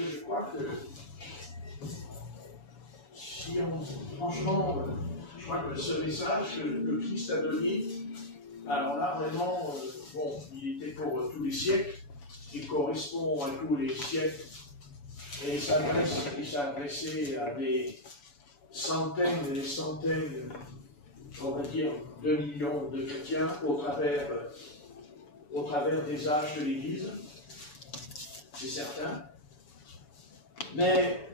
que je crois que si on, franchement, je crois que ce message que le Christ a donné, alors là vraiment, bon, il était pour tous les siècles, il correspond à tous les siècles, et il s'adressait à des centaines et des centaines, on va dire, de millions de chrétiens au travers des âges de l'Église, c'est certain. Mais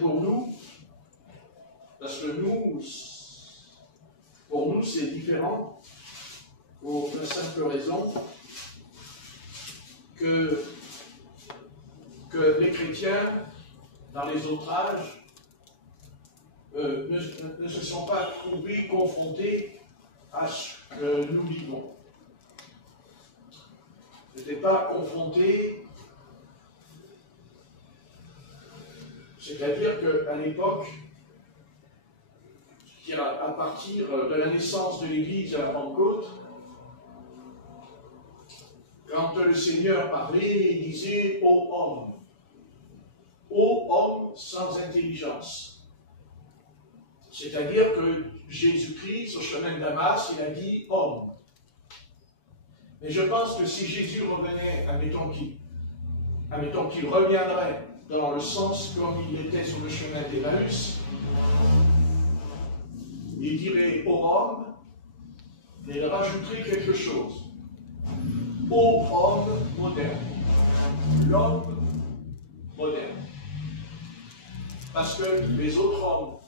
pour nous, parce que pour nous c'est différent, pour la simple raison que les chrétiens, dans les autres âges, ne se sont pas trouvés confrontés à ce que nous vivons. N'étaient pas confrontés, c'est-à-dire qu'à l'époque, à partir de la naissance de l'Église à la Pentecôte, quand le Seigneur parlait, il disait « ô homme sans intelligence ». C'est-à-dire que Jésus-Christ, au chemin de Damas, il a dit « homme ». Mais je pense que si Jésus revenait, admettons qu'il reviendrait dans le sens comme il était sur le chemin d'Emmaüs, il dirait au homme, mais il rajouterait quelque chose. Ô homme moderne. L'homme moderne. Parce que les autres hommes,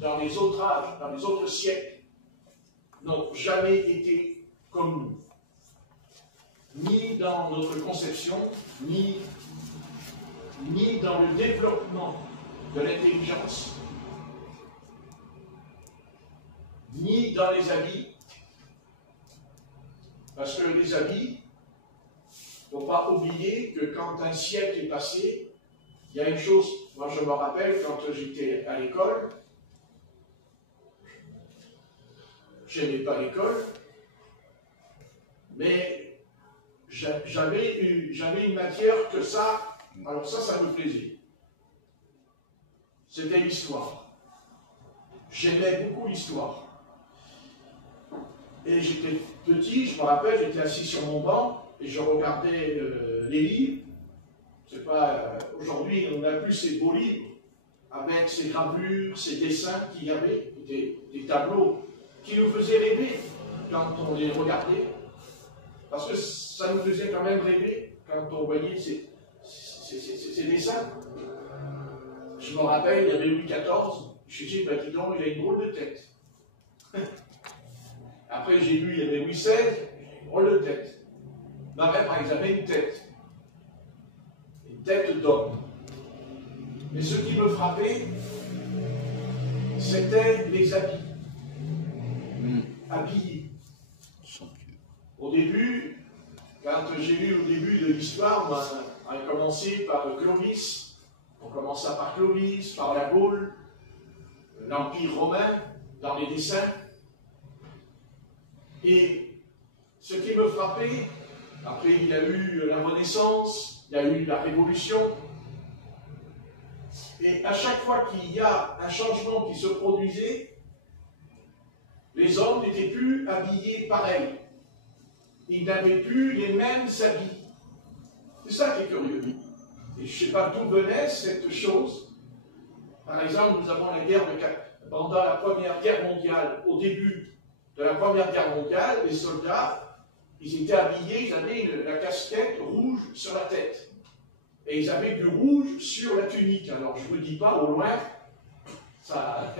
dans les autres âges, dans les autres siècles, n'ont jamais été comme nous. Ni dans notre conception, ni dans le développement de l'intelligence, ni dans les habits. Parce que les habits, il ne faut pas oublier que quand un siècle est passé, il y a une chose, moi je me rappelle quand j'étais à l'école, je n'aimais pas l'école, mais j'avais une matière que ça, alors ça me plaisait. C'était l'histoire. J'aimais beaucoup l'histoire. Et j'étais petit, je me rappelle, j'étais assis sur mon banc et je regardais les livres. C'est pas, aujourd'hui, on n'a plus ces beaux livres avec ces gravures, ces dessins qu'il y avait, des tableaux qui nous faisaient rêver quand on les regardait. Parce que ça nous faisait quand même rêver quand on voyait ces dessins. Je me rappelle, il y avait Louis XIV, je me suis dit, bah dis donc, il a une drôle de tête. Après, j'ai lu, il y avait Louis XVI, une drôle de tête. Ma mère, par exemple, avait une tête d'homme. Mais ce qui me frappait, c'était les habits. Habillés. Au début, quand j'ai lu au début de l'histoire, on a commencé par Clovis. On commença par Clovis, par la Gaule, l'Empire romain, dans les dessins. Et ce qui me frappait, après il y a eu la Renaissance, il y a eu la Révolution, et à chaque fois qu'il y a un changement qui se produisait, les hommes n'étaient plus habillés pareil. Ils n'avaient plus les mêmes habits. C'est ça qui est curieux. Et je ne sais pas d'où venait cette chose. Par exemple, nous avons la guerre pendant la Première Guerre mondiale, au début de la Première Guerre mondiale, les soldats, ils étaient habillés, ils avaient la casquette rouge sur la tête. Et ils avaient du rouge sur la tunique. Alors, je ne vous dis pas, au loin, ça,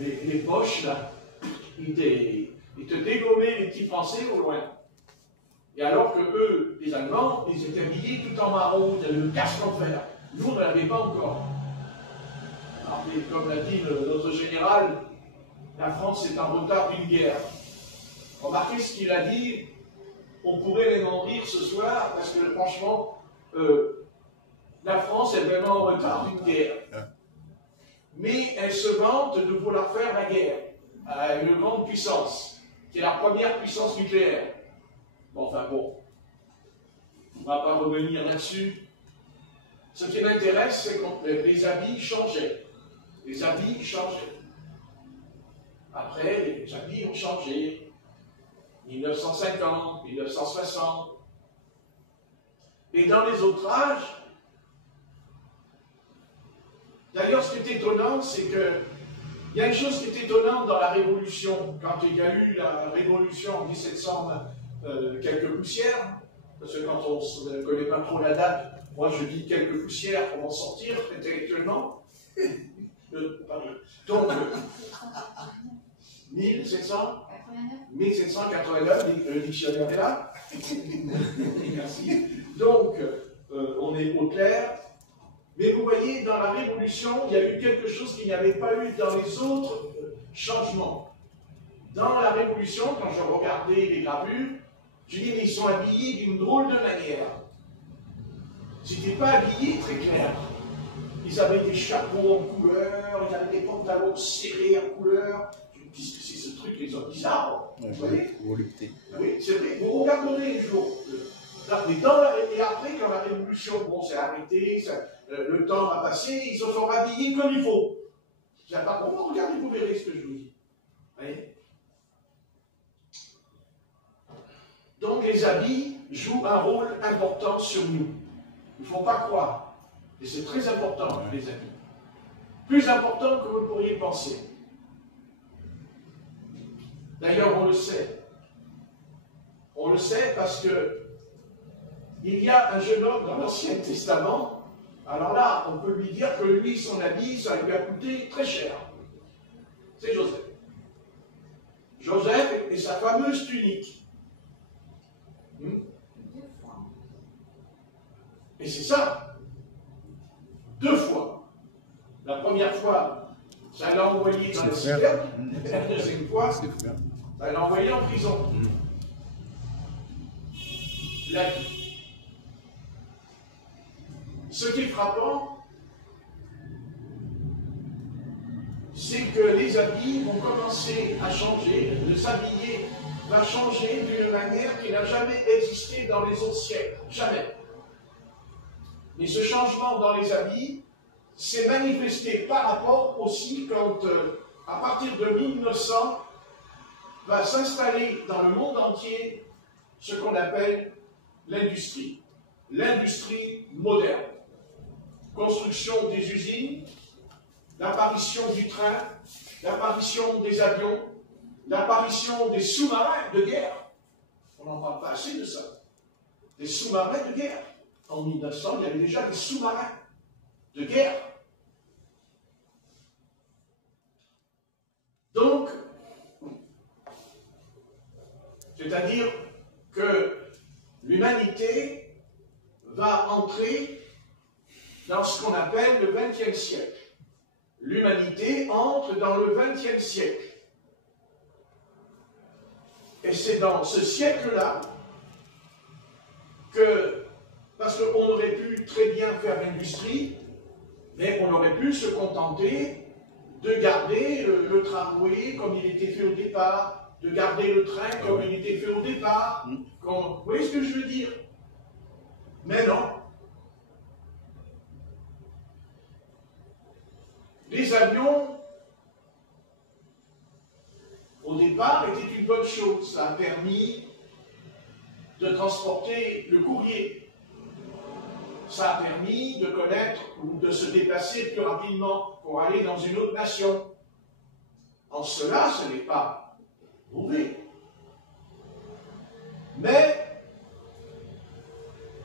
les poches, là, ils te dégommaient les petits Français au loin. Et alors que eux, les Allemands, ils étaient habillés tout en marron, ils avaient le casque en fer. Nous, on ne l'avait pas encore. Alors, comme l'a dit notre général, la France est en retard d'une guerre. Remarquez ce qu'il a dit, on pourrait même en rire ce soir, parce que franchement, la France est vraiment en retard d'une guerre. Mais elle se vante de vouloir faire la guerre à une grande puissance, qui est la première puissance nucléaire. Bon, enfin bon, on ne va pas revenir là-dessus. Ce qui m'intéresse, c'est que les habits changeaient. Les habits changeaient. Après, les habits ont changé. 1950, 1960. Et dans les autres âges, d'ailleurs, ce qui est étonnant, c'est que il y a une chose qui est étonnante dans la Révolution, quand il y a eu la Révolution en 1700, quelques poussières, parce que quand on ne connaît pas trop la date, moi je dis quelques poussières pour m'en sortir intellectuellement. Donc, 1789, le dictionnaire est là. Merci. Donc, on est au clair. Mais vous voyez, dans la Révolution, il y a eu quelque chose qu'il n'y avait pas eu dans les autres changements. Dans la Révolution, quand je regardais les gravures, je dis, mais ils sont habillés d'une drôle de manière. Ils n'étaient pas habillés très clair. Ils avaient des chapeaux en couleur, ils avaient des pantalons serrés en couleur. Je me dis, que c'est ce truc, les hommes bizarres. Vous voyez? Oui, c'est vrai. Vous regarderez les jours. Et après, quand la Révolution s'est arrêtée, le temps a passé, ils se sont habillés comme il faut. Je n'ai pas compris. Regardez, vous verrez ce que je vous dis. Vous voyez? Donc les habits jouent un rôle important sur nous. Il ne faut pas croire. Et c'est très important, les habits. Plus important que vous pourriez penser. D'ailleurs, on le sait. On le sait parce que il y a un jeune homme dans l'Ancien Testament, alors là, on peut lui dire que lui, son habit, ça lui a coûté très cher. C'est Joseph. Joseph et sa fameuse tunique. Et c'est ça. 2 fois. La première fois, ça l'a envoyé dans la citerne. Et la deuxième fois, ça l'a envoyé en prison. La vie. Ce qui est frappant, c'est que les habits vont commencer à changer, de s'habiller va changer d'une manière qui n'a jamais existé dans les autres siècles. Jamais. Mais ce changement dans les habits s'est manifesté par rapport aussi quand, à partir de 1900, va s'installer dans le monde entier ce qu'on appelle l'industrie. L'industrie moderne. Construction des usines, l'apparition du train, l'apparition des avions, l'apparition des sous-marins de guerre. On n'en parle pas assez de ça. Des sous-marins de guerre. En 1900, il y avait déjà des sous-marins de guerre. Donc, c'est-à-dire que l'humanité va entrer dans ce qu'on appelle le XXe siècle. L'humanité entre dans le XXe siècle. Et c'est dans ce siècle-là que, parce qu'on aurait pu très bien faire l'industrie, mais on aurait pu se contenter de garder le tramway comme il était fait au départ, de garder le train comme il était fait au départ. Vous voyez ce que je veux dire? Mais non. Les avions, au départ, étaient une bonne chose. Ça a permis de transporter le courrier. Ça a permis de connaître ou de se déplacer plus rapidement pour aller dans une autre nation. En cela, ce n'est pas mauvais. Mais,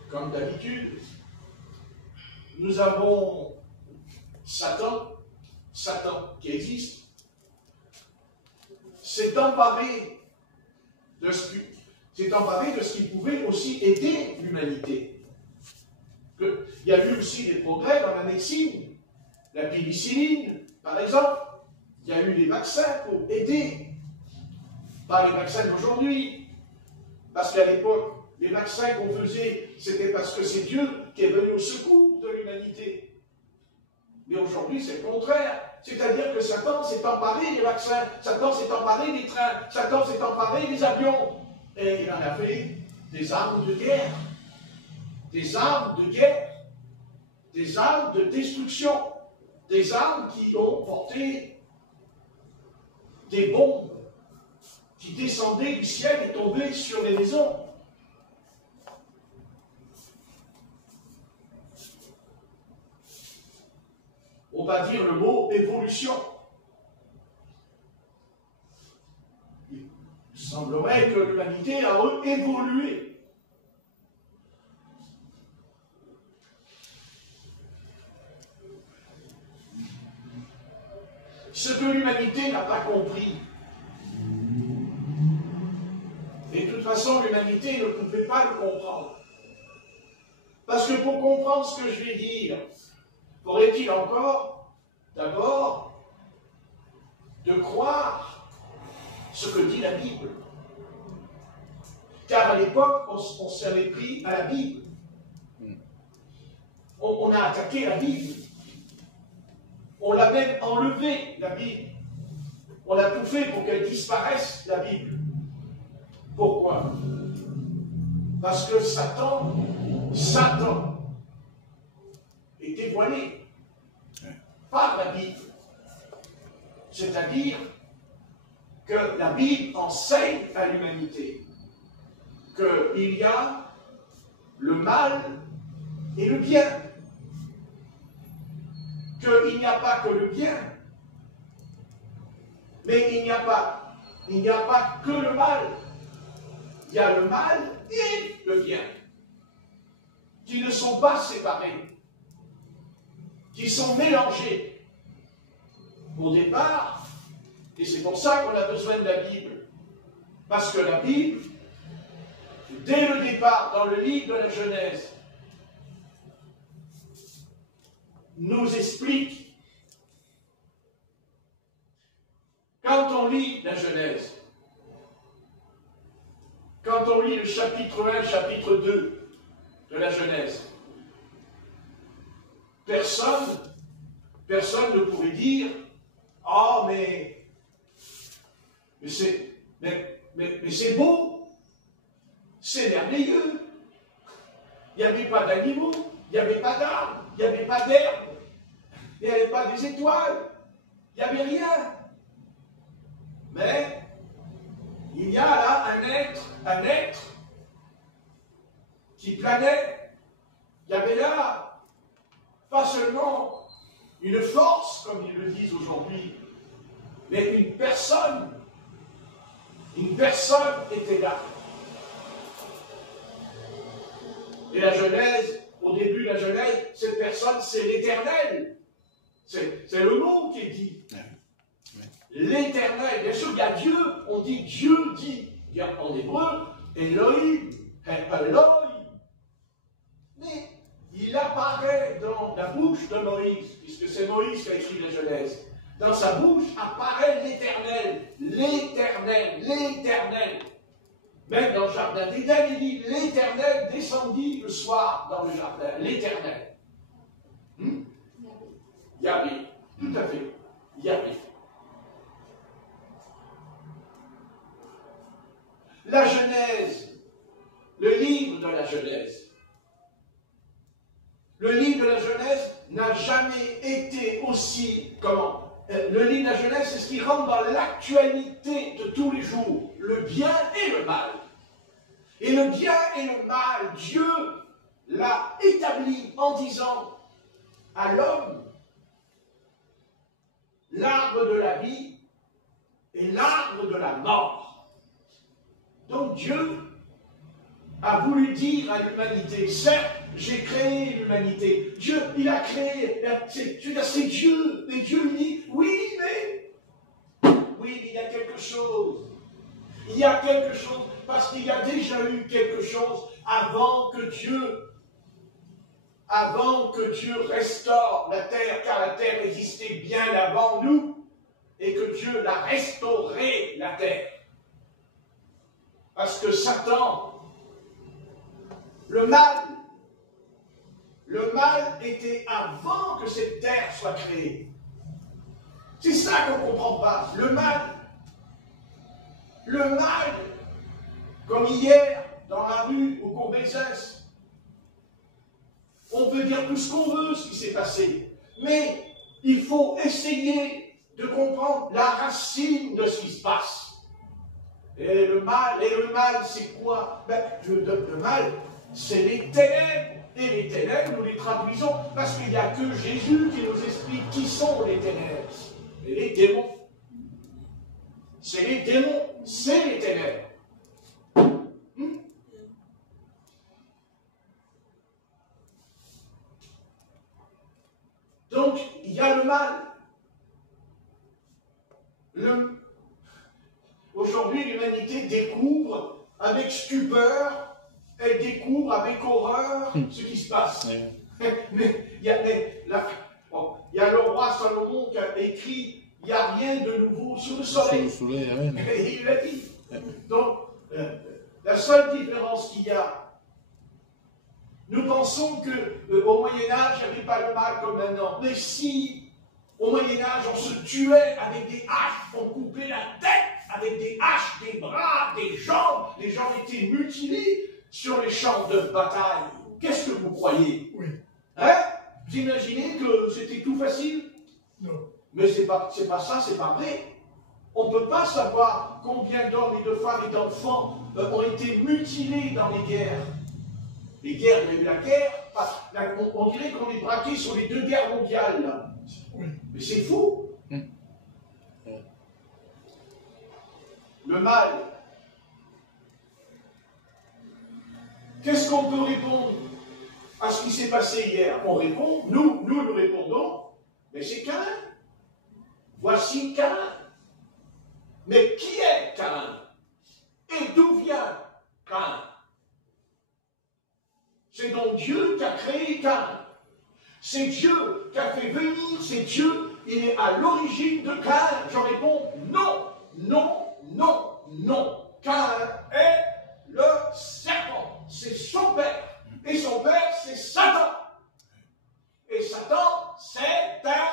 comme d'habitude, nous avons Satan qui existe, s'est emparé de ce qui pouvait aussi aider l'humanité. Il y a eu aussi des progrès dans la médecine, la pénicilline, par exemple. Il y a eu des vaccins pour aider, pas les vaccins d'aujourd'hui, parce qu'à l'époque, les vaccins qu'on faisait, c'était parce que c'est Dieu qui est venu au secours de l'humanité. Mais aujourd'hui, c'est le contraire. C'est-à-dire que Satan s'est emparé des vaccins, Satan s'est emparé des trains, Satan s'est emparé des avions. Et il en a fait des armes de guerre, des armes de guerre, des armes de destruction, des armes qui ont porté des bombes qui descendaient du ciel et tombaient sur les maisons. On va dire le mot évolution. Il semblerait que l'humanité a évolué. Ce que l'humanité n'a pas compris. Et de toute façon, l'humanité ne pouvait pas le comprendre. Parce que pour comprendre ce que je vais dire, faudrait-il encore, d'abord, de croire ce que dit la Bible. Car à l'époque, on s'avait pris à la Bible. On a attaqué la Bible. On l'a même enlevé, la Bible. On a tout fait pour qu'elle disparaisse, la Bible. Pourquoi? Parce que Satan est dévoilé par la Bible. C'est-à-dire que la Bible enseigne à l'humanité qu'il y a le mal et le bien. Qu'il n'y a pas que le bien, mais il n'y a pas que le mal. Il y a le mal et le bien, qui ne sont pas séparés, qui sont mélangés. Au départ, et c'est pour ça qu'on a besoin de la Bible, parce que la Bible, dès le départ, dans le livre de la Genèse, nous explique, quand on lit la Genèse, quand on lit le chapitre 1, chapitre 2 de la Genèse, personne ne pourrait dire « Ah, mais c'est beau, c'est merveilleux, il n'y avait pas d'animaux, il n'y avait pas d'arbres, il n'y avait pas d'herbe, il n'y avait pas des étoiles, il n'y avait rien. » Mais il y a là un être qui planait. Il y avait là pas seulement une force, comme ils le disent aujourd'hui, mais une personne. Une personne était là. Et la Genèse, au début de la Genèse, cette personne, c'est l'Éternel. C'est le mot qui est dit. L'Éternel. Bien sûr, il y a Dieu, on dit Dieu dit. Il y a en hébreu, Elohim, Elohim. Mais il apparaît dans la bouche de Moïse, puisque c'est Moïse qui a écrit la Genèse. Dans sa bouche apparaît l'Éternel, l'Éternel, l'Éternel. Même dans le jardin d'Éden, il dit l'Éternel descendit le soir dans le jardin, l'Éternel. Yahvé, tout à fait, Yahvé. La Genèse, le livre de la Genèse. Le livre de la Genèse n'a jamais été aussi, le livre de la Genèse, c'est ce qui rentre dans l'actualité de tous les jours, le bien et le mal. Et le bien et le mal, Dieu l'a établi en disant à l'homme l'arbre de la vie et l'arbre de la mort. Donc Dieu a voulu dire à l'humanité, certes, j'ai créé l'humanité. Dieu, il a créé, c'est Dieu. Et Dieu lui dit, oui, mais il y a quelque chose. Il y a quelque chose, parce qu'il y a déjà eu quelque chose avant que Dieu restaure la terre, car la terre existait bien avant nous, et que Dieu l'a restauré, la terre. Parce que Satan, le mal était avant que cette terre soit créée. C'est ça qu'on ne comprend pas. Le mal, comme hier, dans la rue, au cours Bessès. On peut dire tout ce qu'on veut, ce qui s'est passé. Mais il faut essayer de comprendre la racine de ce qui se passe. Et le mal, c'est quoi? Ben, le mal, c'est les ténèbres. Et les ténèbres, nous les traduisons parce qu'il n'y a que Jésus qui nous explique qui sont les ténèbres. Et les démons. C'est les démons, c'est les ténèbres. Donc, il y a le mal. Aujourd'hui, l'humanité découvre avec stupeur, elle découvre avec horreur ce qui se passe. Mais il y a le roi Salomon qui a écrit « Il n'y a rien de nouveau sous le soleil ». Et il l'a dit. Donc, la seule différence qu'il y a, nous pensons qu'au Moyen-Âge, il n'y avait pas le mal comme maintenant. Mais si, au Moyen-Âge, on se tuait avec des haches, on coupait la tête avec des haches, des bras, des jambes, les gens étaient mutilés sur les champs de bataille. Qu'est-ce que vous croyez? Oui. Hein? Vous imaginez que c'était tout facile? Non. Mais c'est pas ça, c'est pas vrai. On ne peut pas savoir combien d'hommes et de femmes et d'enfants ont été mutilés dans les guerres. Les guerres, il y a eu la guerre, on dirait qu'on est braqué sur les 2 guerres mondiales. Là. Oui. Mais c'est fou. Le mal. Qu'est-ce qu'on peut répondre à ce qui s'est passé hier? On répond, nous répondons, mais c'est Caïn. Voici Caïn. Mais qui est Caïn? Et d'où vient Caïn? C'est donc Dieu qui a créé Caïn. C'est Dieu qui a fait venir, c'est Dieu, il est à l'origine de Caïn. Je réponds non, non, non, non. Caïn est le serpent, c'est son père. Et son père, c'est Satan. Et Satan, c'est un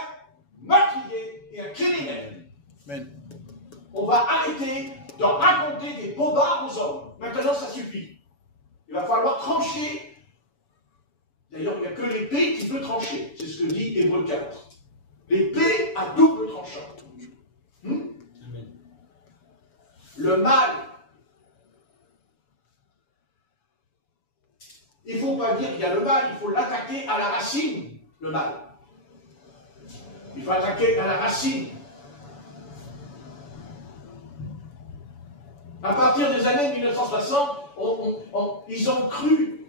meurtrier et un criminel. Amen. On va arrêter de raconter des bobards aux hommes. Maintenant, ça suffit. Il va falloir trancher. D'ailleurs, il n'y a que l'épée qui peut trancher. C'est ce que dit Hébreux 4. L'épée à double tranchant. Le mal. Il ne faut pas dire qu'il y a le mal, il faut l'attaquer à la racine, le mal. Il faut attaquer à la racine. À partir des années 1960, ils ont cru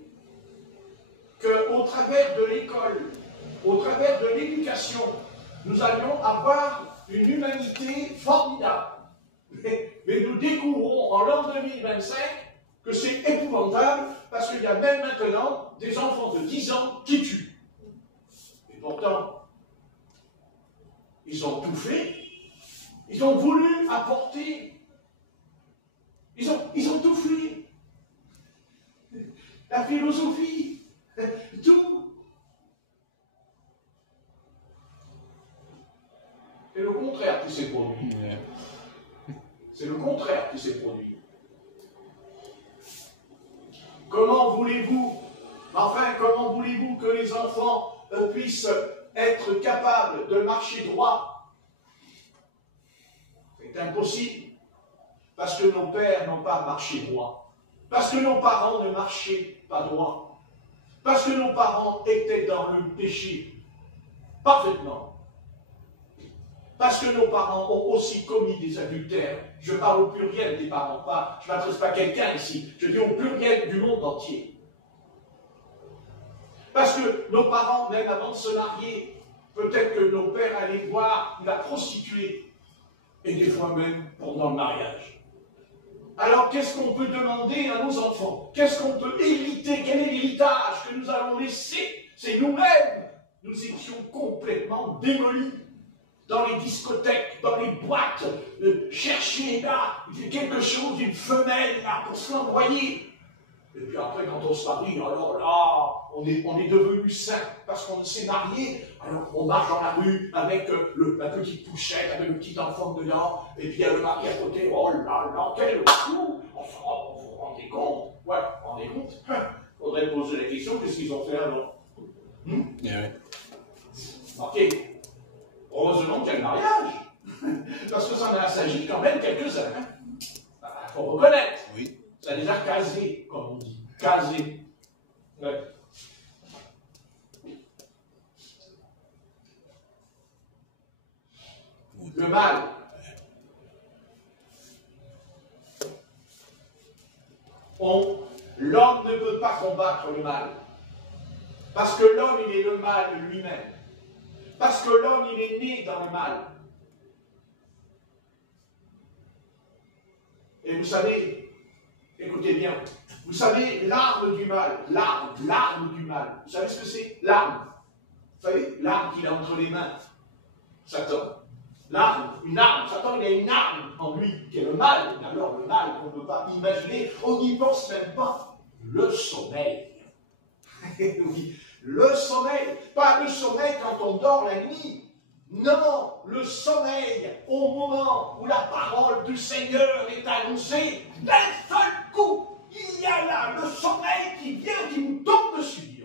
qu'au travers de l'école, au travers de l'éducation, nous allions avoir une humanité formidable. Mais nous découvrons en l'an 2025 que c'est épouvantable parce qu'il y a même maintenant des enfants de 10 ans qui tuent. Et pourtant, ils ont tout fait. Ils ont voulu apporter. Ils ont tout fait. La philosophie, tout. C'est le contraire qui s'est produit. C'est le contraire qui s'est produit. Comment voulez-vous, que les enfants puissent être capables de marcher droit? C'est impossible. Parce que nos pères n'ont pas marché droit. Parce que nos parents ne marchaient pas droit. Parce que nos parents étaient dans le péché. Parfaitement. Parce que nos parents ont aussi commis des adultères. Je parle au pluriel des parents, pas, je ne m'adresse pas à quelqu'un ici. Je dis au pluriel du monde entier. Parce que nos parents, même avant de se marier, peut-être que nos pères allaient voir la prostituée. Et des fois même pendant le mariage. Alors, qu'est-ce qu'on peut demander à nos enfants? Qu'est-ce qu'on peut hériter? Quel est l'héritage que nous allons laisser? C'est nous-mêmes. Nous étions complètement démolis. Dans les discothèques, dans les boîtes, chercher là, quelque chose, une femelle là, pour se l'envoyer. Et puis après, quand on se marie, alors là, on est devenu saint parce qu'on s'est marié. Alors on marche dans la rue avec la petite pouchette, avec le petit enfant dedans, et puis il y a le mari à côté. Oh là là, quel coup! Vous vous rendez compte? Ouais, compte? Il faudrait poser la question, qu'est-ce qu'ils ont fait avant? Ok. Heureusement qu'il y a le mariage. Parce que ça en a s'agit quand même quelques-uns. Il faut reconnaître. Oui. Ça les a casés, comme on dit. Casés. Ouais. Le mal. L'homme ne peut pas combattre le mal. Parce que l'homme, il est le mal lui-même. Parce que l'homme, il est né dans le mal. Et vous savez, écoutez bien, vous savez, l'arme du mal, l'arme du mal, vous savez ce que c'est? L'arme. Vous savez, l'arme qu'il a entre les mains, Satan. L'arme, une arme, Satan, il a une arme en lui, qui est le mal. Mais alors, le mal qu'on ne peut pas imaginer, on n'y pense même pas. Le sommeil. Oui, le sommeil. Pas le sommeil quand on dort la nuit. Non, le sommeil au moment où la parole du Seigneur est annoncée. D'un seul coup, il y a là le sommeil qui vient, qui vous tombe dessus.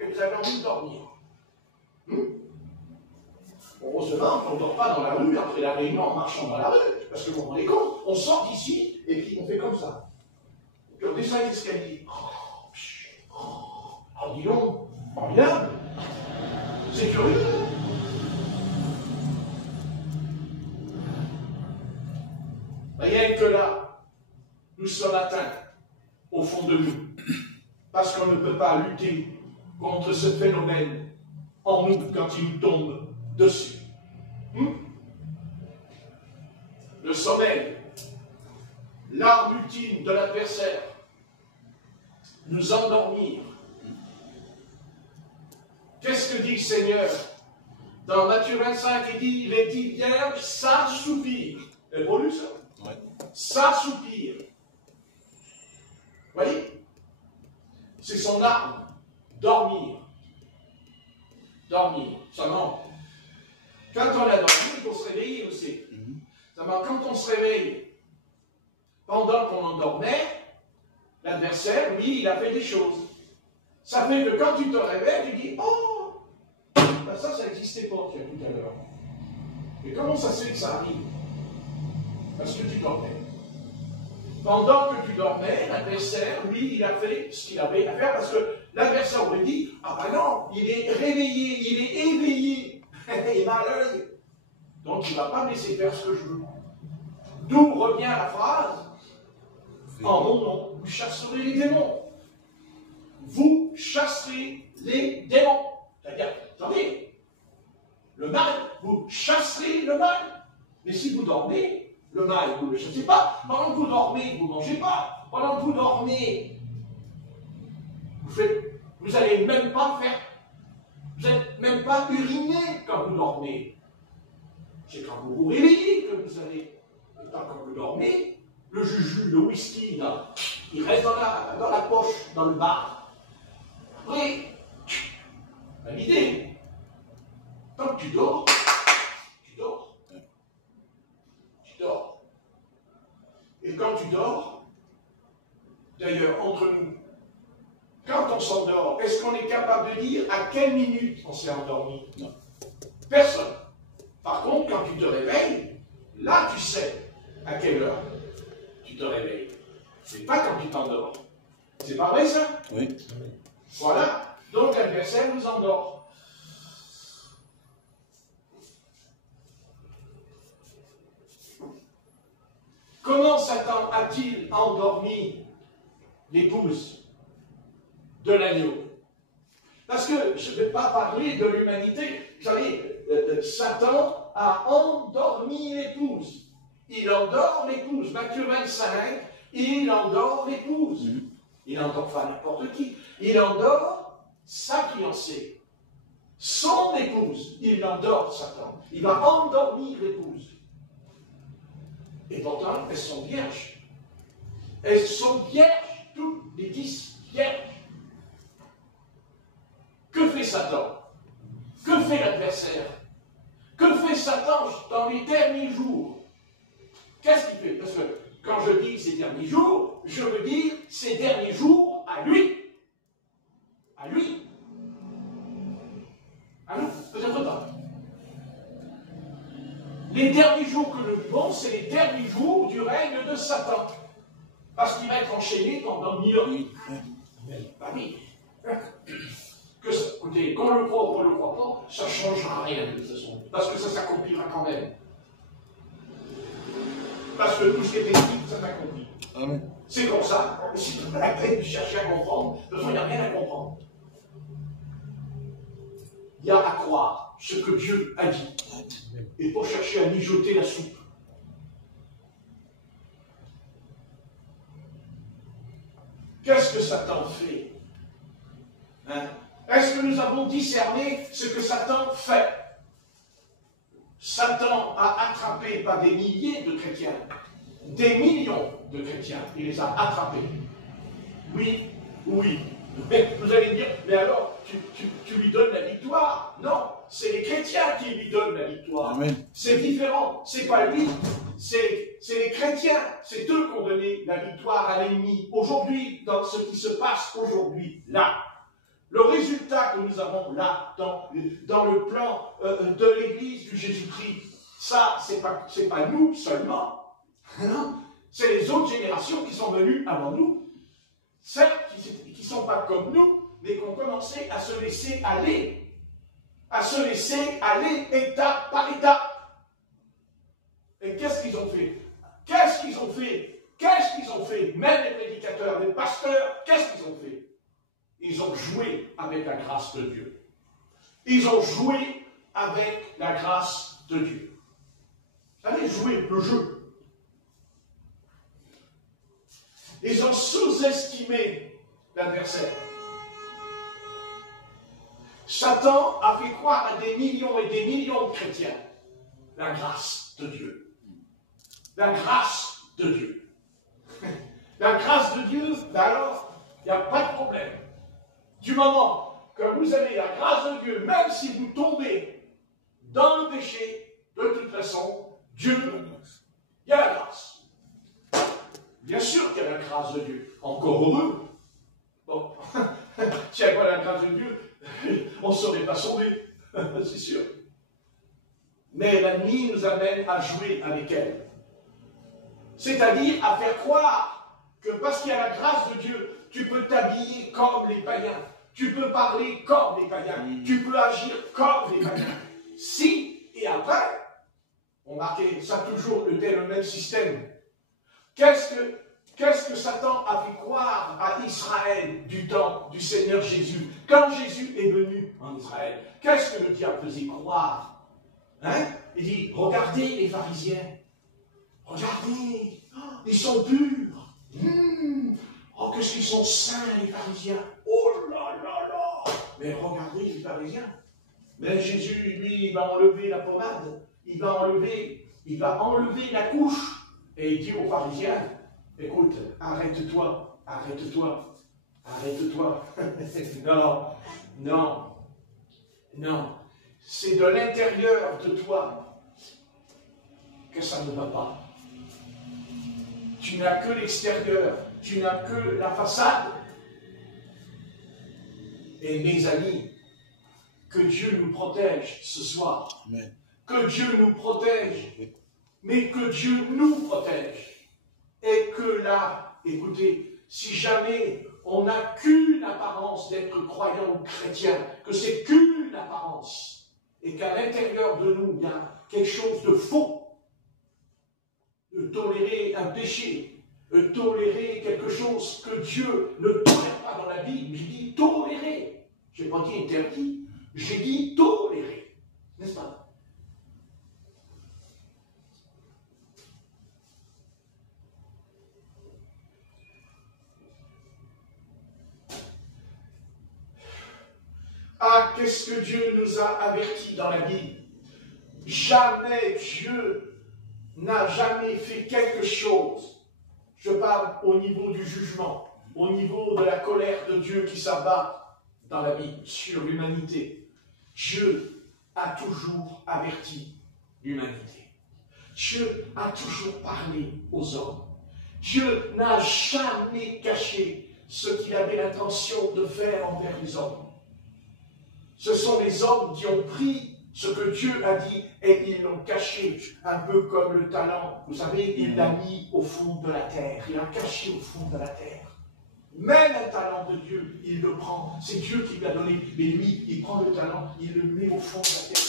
Et vous avez envie de dormir. Heureusement qu'on ne dort pas dans la rue après la réunion en marchant dans la rue. Parce que vous vous rendez compte, on sort d'ici et puis on fait comme ça. Puis on descend l'escalier. Oh, dis donc, formidable. C'est curieux. Rien que là, nous sommes atteints au fond de nous. Parce qu'on ne peut pas lutter contre ce phénomène en nous quand il nous tombe dessus. Le sommeil, l'arme ultime de l'adversaire, nous endormir. Qu'est-ce que dit le Seigneur? Dans Matthieu 25, il dit, les dix vierges s'assoupirent. Vous avez pas lu ça? Ouais. S'assoupir. Vous voyez? C'est son arme. Dormir. Dormir. Seulement, quand on a dormi, il faut se réveiller aussi. Seulement, quand on se réveille, pendant qu'on endormait, l'adversaire, lui, il a fait des choses. Ça fait que quand tu te réveilles, tu dis, oh, ben ça n'existait pas tout à l'heure. Et comment ça se fait que ça arrive? Parce que tu dormais. Pendant que tu dormais, l'adversaire, lui, il a fait ce qu'il avait à faire, parce que l'adversaire aurait dit, ah ben non, il est réveillé, il est éveillé, il m'a à l'œil. Donc il ne va pas me laisser faire ce que je veux. D'où revient la phrase, en mon nom, vous chasserez les démons. Vous chasserez les démons. C'est-à-dire, attendez, le mal, vous chasserez le mal. Mais si vous dormez, le mal, vous ne le chassez pas. Pendant que vous dormez, vous ne mangez pas. Pendant que vous dormez, vous n'allez même pas faire, vous n'allez même pas uriner quand vous dormez. C'est quand vous vous réveillez que vous allez. Et quand vous dormez, le juju, le whisky, là, il reste dans la poche, dans le bar. Après, l'idée, tant que tu dors, tu dors. Tu dors. Et quand tu dors, d'ailleurs, entre nous, quand on s'endort, est-ce qu'on est capable de dire à quelle minute on s'est endormi? Non. Personne. Par contre, quand tu te réveilles, là tu sais à quelle heure tu te réveilles. C'est pas quand tu t'endors. C'est pas vrai ça? Oui. Voilà. Donc l'adversaire nous endort. Comment Satan a-t-il endormi l'épouse de l'agneau? Parce que je ne vais pas parler de l'humanité. Vous savez, Satan a endormi l'épouse. Il endort l'épouse. Matthieu 25, il endort l'épouse. Il endort pas n'importe qui. Il endort sa fiancée. Son épouse. Il endort, Satan. Il va endormir l'épouse. Et pourtant, elles sont vierges. Elles sont vierges, toutes les 10 vierges. Que fait Satan? Que fait l'adversaire? Que fait Satan dans les derniers jours? Qu'est-ce qu'il fait? Parce que quand je dis ces derniers jours, je veux dire ces derniers jours à à lui. À lui. À nous, peut-être pas. Les derniers jours que nous vivons, c'est les derniers jours du règne de Satan. Parce qu'il va être enchaîné pendant 1000 ans. Bah oui. Écoutez, qu'on le croit ou qu'on ne le croit pas, ça ne changera rien de toute façon. Parce que ça s'accomplira quand même. Parce que tout ce qui est écrit, ça s'accomplit. Amen. C'est comme ça. Et si tu as la peine de chercher à comprendre, de toute façon, il n'y a rien à comprendre. Il y a à croire ce que Dieu a dit. Et pour chercher à mijoter la soupe. Qu'est-ce que Satan fait? Hein? Est-ce que nous avons discerné ce que Satan fait? Satan a attrapé pas des milliers de chrétiens, des millions de chrétiens. Il les a attrapés. Oui, oui. Mais vous allez dire, mais alors, tu lui donnes la victoire? Non, c'est les chrétiens qui lui donnent la victoire. C'est différent. C'est pas lui. C'est les chrétiens. C'est eux qui ont donné la victoire à l'ennemi. Aujourd'hui, dans ce qui se passe aujourd'hui, là, le résultat que nous avons là, dans le plan de l'Église du Jésus-Christ, ça, c'est pas nous seulement. Non, c'est les autres générations qui sont venues avant nous. Certes, qui ne sont pas comme nous, mais qui ont commencé à se laisser aller. À se laisser aller étape par étape. Et qu'est-ce qu'ils ont fait? Qu'est-ce qu'ils ont fait? Qu'est-ce qu'ils ont fait? Même les prédicateurs, les pasteurs, qu'est-ce qu'ils ont fait? Ils ont joué avec la grâce de Dieu. Ils ont joué avec la grâce de Dieu. Vous savez, jouer le jeu. Ils ont sous-estimé l'adversaire. Satan a fait croire à des millions et des millions de chrétiens la grâce de Dieu. La grâce de Dieu. La grâce de Dieu, ben alors, il n'y a pas de problème. Du moment que vous avez la grâce de Dieu, même si vous tombez dans le péché, de toute façon, Dieu, il y a la grâce. Bien sûr qu'il y a la grâce de Dieu. Encore heureux. Bon, s'il n'y a pas la grâce de Dieu, on ne serait pas sauvé. C'est sûr. Mais l'ennemi nous amène à jouer avec elle. C'est-à-dire à faire croire que parce qu'il y a la grâce de Dieu, tu peux t'habiller comme les païens. Tu peux parler comme les païens. Tu peux agir comme les païens. Si, et après, on marquait ça toujours le même système. Qu'est-ce que Satan a fait croire à Israël du temps du Seigneur Jésus? Quand Jésus est venu en Israël, qu'est-ce que le diable faisait croire? Hein? Il dit, regardez les pharisiens. Regardez, ils sont purs. Oh, qu'est-ce qu'ils sont saints, les pharisiens. Oh là là là. Mais regardez les pharisiens. Mais Jésus, lui, il va enlever la pommade. Il va enlever la couche. Et il dit aux pharisiens, écoute, arrête-toi, arrête-toi, arrête-toi. Non. C'est de l'intérieur de toi que ça ne va pas. Tu n'as que l'extérieur, tu n'as que la façade. Et mes amis, que Dieu nous protège ce soir. Amen. Que Dieu nous protège. Mais que Dieu nous protège. Et que là, écoutez, si jamais on n'a qu'une apparence d'être croyant ou chrétien, que c'est qu'une apparence, et qu'à l'intérieur de nous, il y a quelque chose de faux, de tolérer un péché, de tolérer quelque chose que Dieu ne tolère pas dans la Bible. J'ai dit tolérer. Je n'ai pas dit interdit, j'ai dit tolérer. N'est-ce pas? Ah, qu'est-ce que Dieu nous a avertis dans la Bible? Jamais Dieu n'a jamais fait quelque chose. Je parle au niveau du jugement, au niveau de la colère de Dieu qui s'abat dans la Bible sur l'humanité. Dieu a toujours averti l'humanité. Dieu a toujours parlé aux hommes. Dieu n'a jamais caché ce qu'il avait l'intention de faire envers les hommes. Ce sont les hommes qui ont pris ce que Dieu a dit et ils l'ont caché, un peu comme le talent. Vous savez, il l'a mis au fond de la terre, il l'a caché au fond de la terre. Même un talent de Dieu, il le prend. C'est Dieu qui lui a donné. Mais lui, il prend le talent, il le met au fond de la terre.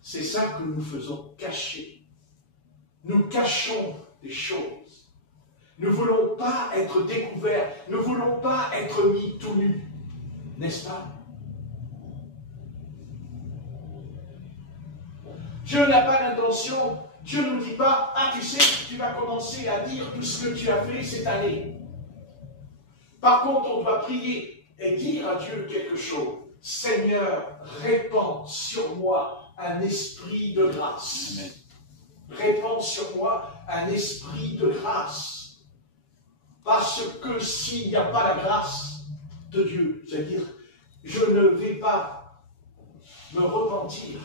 C'est ça que nous faisons, cacher. Nous cachons des choses. Nous ne voulons pas être découverts. Nous ne voulons pas être mis tout nus. N'est-ce pas? Dieu n'a pas l'intention. Dieu ne nous dit pas, ah tu sais, tu vas commencer à dire tout ce que tu as fait cette année. Par contre, on doit prier et dire à Dieu quelque chose. Seigneur, répands sur moi un esprit de grâce. Amen. Répands sur moi un esprit de grâce. Parce que s'il n'y a pas la grâce de Dieu, c'est-à-dire, je ne vais pas me repentir.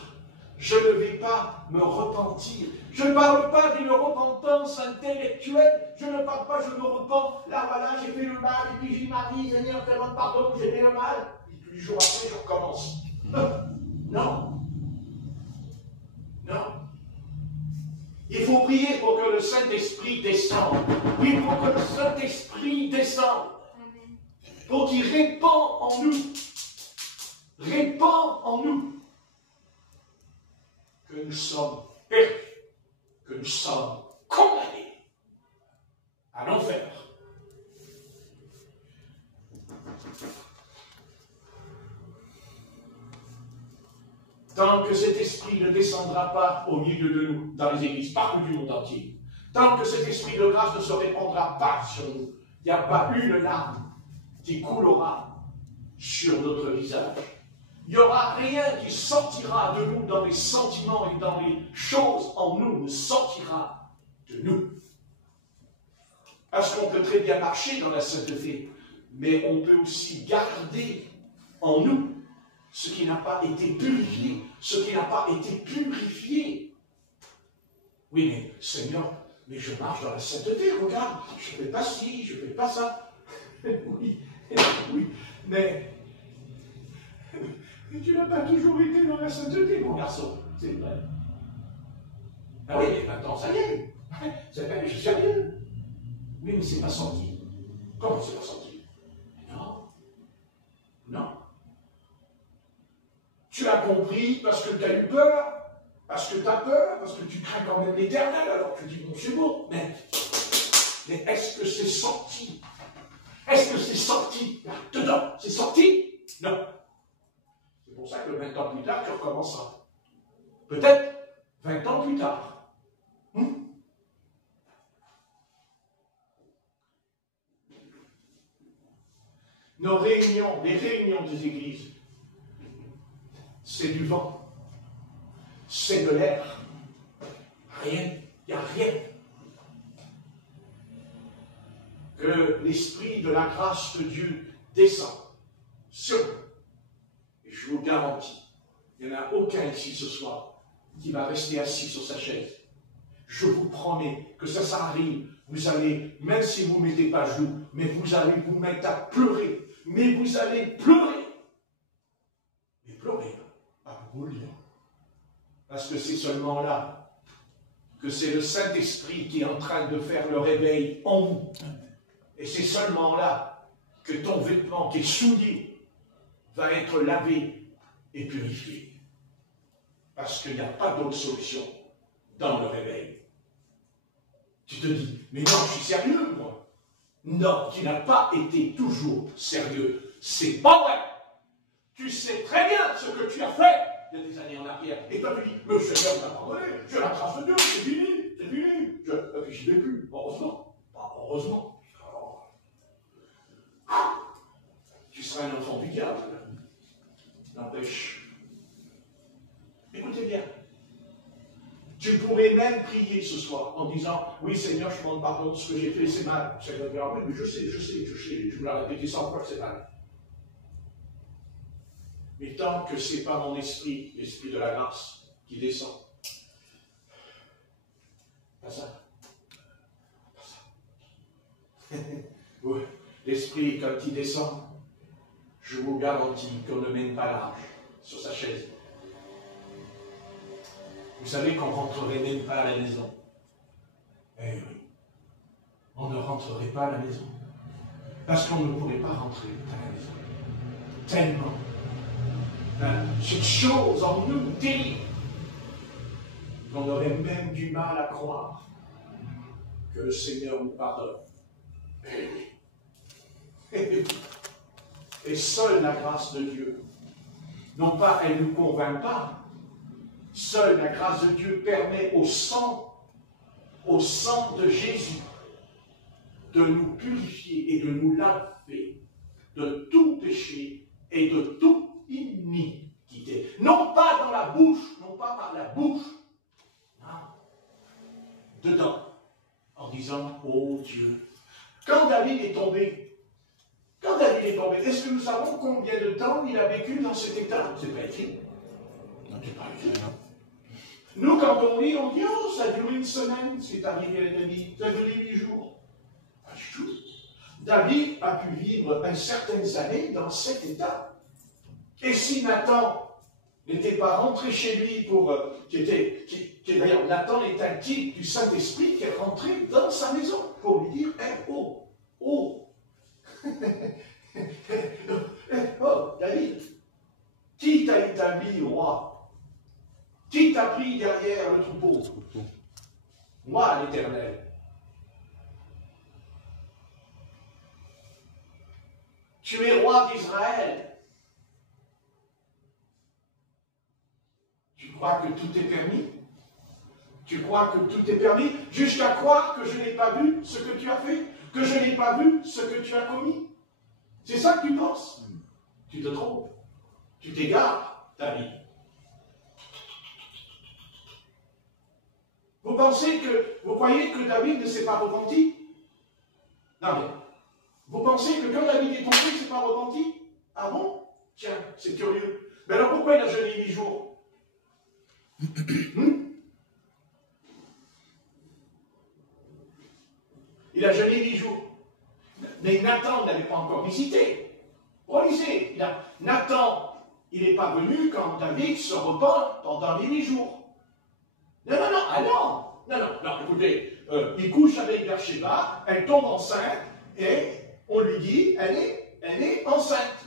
Je ne vais pas me repentir. Je ne parle pas d'une repentance intellectuelle. Je ne parle pas, je me repens. Là, voilà, j'ai fait le mal, et puis j'ai marié, Seigneur, fais-moi pardon, j'ai fait le mal. Et puis les jours après, je recommence. Non. Non. Il faut prier pour que le Saint-Esprit descende. Il faut que le Saint-Esprit descende. Pour qu'il répand en nous. Répand en nous. Que nous sommes perdus, que nous sommes condamnés à l'enfer. Tant que cet esprit ne descendra pas au milieu de nous, dans les églises, partout du monde entier, tant que cet esprit de grâce ne se répandra pas sur nous, il n'y a pas une larme qui coulera sur notre visage. Il n'y aura rien qui sortira de nous dans les sentiments et dans les choses en nous, ne sortira de nous. Parce qu'on peut très bien marcher dans la sainteté, mais on peut aussi garder en nous ce qui n'a pas été purifié, ce qui n'a pas été purifié. Oui, mais Seigneur, mais je marche dans la sainteté, regarde, je ne fais pas ci, je ne fais pas ça. Oui, oui, mais tu n'as pas toujours été dans la sainteté, mon garçon, c'est vrai. Ah oui, mais maintenant, ça y est, c'est pas, je suis sérieux. Oui, mais c'est pas sorti. Comment c'est pas sorti? Non. Non. Tu as compris parce que tu as eu peur, parce que tu as peur, parce que tu crains quand même l'Éternel, alors tu dis, bon, c'est bon, mais est-ce que c'est sorti? Est-ce que c'est sorti là, dedans? C'est sorti? Non. C'est pour ça que 20 ans plus tard, tu recommenceras. Peut-être 20 ans plus tard. Nos réunions, les réunions des églises, c'est du vent, c'est de l'air, rien, il n'y a rien. Que l'esprit de la grâce de Dieu descend sur nous. Et je vous garantis, il n'y en a aucun ici ce soir qui va rester assis sur sa chaise. Je vous promets que ça arrive. Vous allez, même si vous ne mettez pas genoux, mais vous allez vous mettre à pleurer. Mais vous allez pleurer. Et pleurer, à vous le dire. Parce que c'est seulement là que c'est le Saint-Esprit qui est en train de faire le réveil en vous. Et c'est seulement là que ton vêtement, tes souliers, va être lavé et purifié. Parce qu'il n'y a pas d'autre solution dans le réveil. Tu te dis, mais non, je suis sérieux, moi. Non, tu n'as pas été toujours sérieux. C'est pas vrai. Tu sais très bien ce que tu as fait il y a des années en arrière. Et toi, tu dis, mais Seigneur m'a pardonné, j'ai la grâce de Dieu, c'est fini, c'est fini. Je n'ai plus, heureusement. Pas heureusement. Alors, tu seras un enfant du diable. N'empêche. Écoutez bien. Tu pourrais même prier ce soir en disant, oui Seigneur, je demande pardon de ce que j'ai fait, c'est mal. Seigneur dira, oui, mais je sais, je me l'ai répété 100 fois que c'est mal. Mais tant que ce n'est pas mon esprit, l'esprit de la grâce, qui descend, pas ça. Pas ça. Ouais. l'Esprit, quand il descend, je vous garantis qu'on ne mène pas large sur sa chaise. Vous savez qu'on ne rentrerait même pas à la maison. Eh oui, on ne rentrerait pas à la maison. Parce qu'on ne pourrait pas rentrer à la maison. Tellement. Cette chose en nous terrible qu'on aurait même du mal à croire que le Seigneur nous pardonne. Eh oui. Eh oui. Et seule la grâce de Dieu, non pas elle ne nous convainc pas, seule la grâce de Dieu permet au sang de Jésus de nous purifier et de nous laver de tout péché et de toute iniquité. Non pas dans la bouche, non pas par la bouche, non, dedans, en disant, oh Dieu. Quand David est tombé, est-ce que nous savons combien de temps il a vécu dans cet état? C'est pas écrit. Non, c'est pas écrit. Nous, quand on lit, on dit, oh, ça a duré une semaine, c'est arrivé à David, ça a duré 8 jours. Pas du tout. David a pu vivre certaines années dans cet état. Et si Nathan n'était pas rentré chez lui pour... D'ailleurs, Nathan est un type du Saint-Esprit qui est rentré dans sa maison pour lui dire, oh, David, qui t'a établi roi? Qui t'a pris derrière le troupeau? Moi, l'Éternel. Tu es roi d'Israël. Tu crois que tout est permis? Tu crois que tout est permis jusqu'à croire que je n'ai pas vu ce que tu as fait? Que je n'ai pas vu ce que tu as commis? C'est ça que tu penses? Tu te trompes. Tu t'égares, David. Vous croyez que David ne s'est pas repenti? Non mais, vous pensez que quand David est tombé, il ne s'est pas repenti? Ah bon? Tiens, c'est curieux. Mais alors pourquoi il a jeûné 8 jours? Il a jeûné 8 jours. Mais Nathan n'avait pas encore visité. Relisez. Nathan, il n'est pas venu quand David se repent pendant les 8 jours. Non, écoutez, il couche avec Bathsheba, elle tombe enceinte, et on lui dit, elle est enceinte.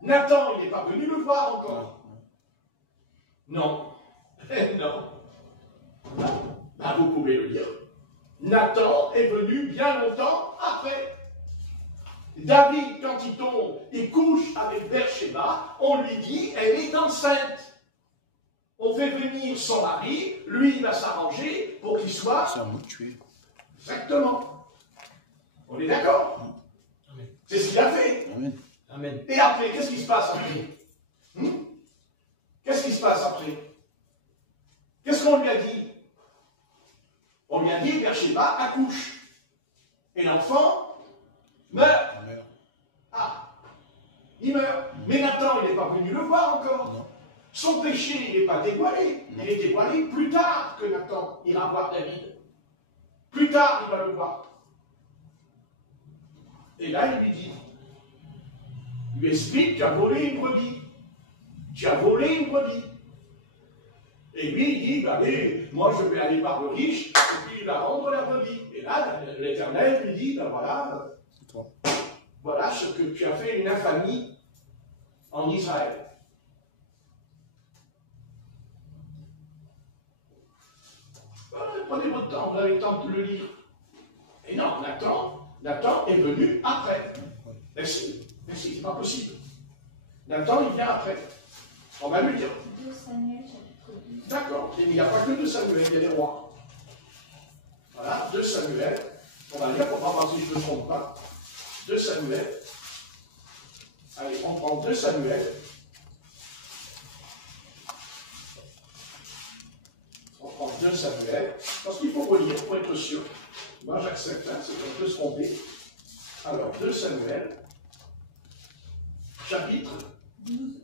Nathan, il n'est pas venu le voir encore. Non. Non. Ben, vous pouvez le dire. Nathan est venu bien longtemps après. David, quand il tombe, il couche avec Bathsheba, on lui dit, elle est enceinte. On fait venir son mari, lui il va s'arranger pour qu'il soit... C'est un mot tué. Exactement. On est d'accord? C'est ce qu'il a fait. Amen. Amen. Et après, qu'est-ce qui se passe après? Qu'est-ce qui se passe après? Qu'est-ce qu'on lui a dit? On lui a dit, Bathsheba accouche. Et l'enfant meurt. Ah, il meurt. Mais Nathan, il n'est pas venu le voir encore. Non. Son péché, il n'est pas dévoilé. Non. Il est dévoilé plus tard que Nathan ira voir David. Plus tard, il va le voir. Et là, il lui dit, il lui explique, tu as volé une brebis. Tu as volé une brebis. Et lui, il dit, bah, mais, moi, je vais aller voir le riche, et puis il va rendre la brebis. Et là, l'Éternel lui dit, ben voilà, voilà ce que tu as fait une infamie en Israël. Prenez votre temps, vous avez le temps de le lire. Et non, Nathan est venu après. Merci, c'est pas possible. Nathan, il vient après. On va lui dire. 2 Samuel, chapitre 12. D'accord, il n'y a pas que 2 Samuel, il y a les rois. Voilà, 2 Samuel. On va lire pour voir si je ne me trompe pas. 2 Samuel. Allez, on prend 2 Samuel. On prend 2 Samuel. Parce qu'il faut relire pour être sûr. Moi, j'accepte, hein, c'est qu'on peut se tromper. Alors, 2 Samuel. Chapitre 12.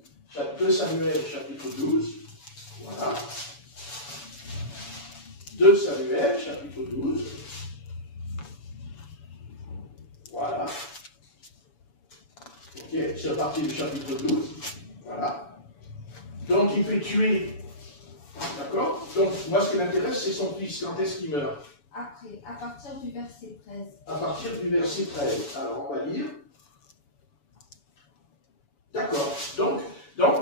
2 Samuel, chapitre 12. Voilà. 2 Samuel, chapitre 12. Voilà. Ok, c'est reparti du chapitre 12. Voilà. Donc il fait tuer. D'accord? Donc moi ce qui m'intéresse, c'est son fils. Quand est-ce qu'il meurt? Après, à partir du verset 13. À partir du verset 13. Alors on va lire. D'accord. Donc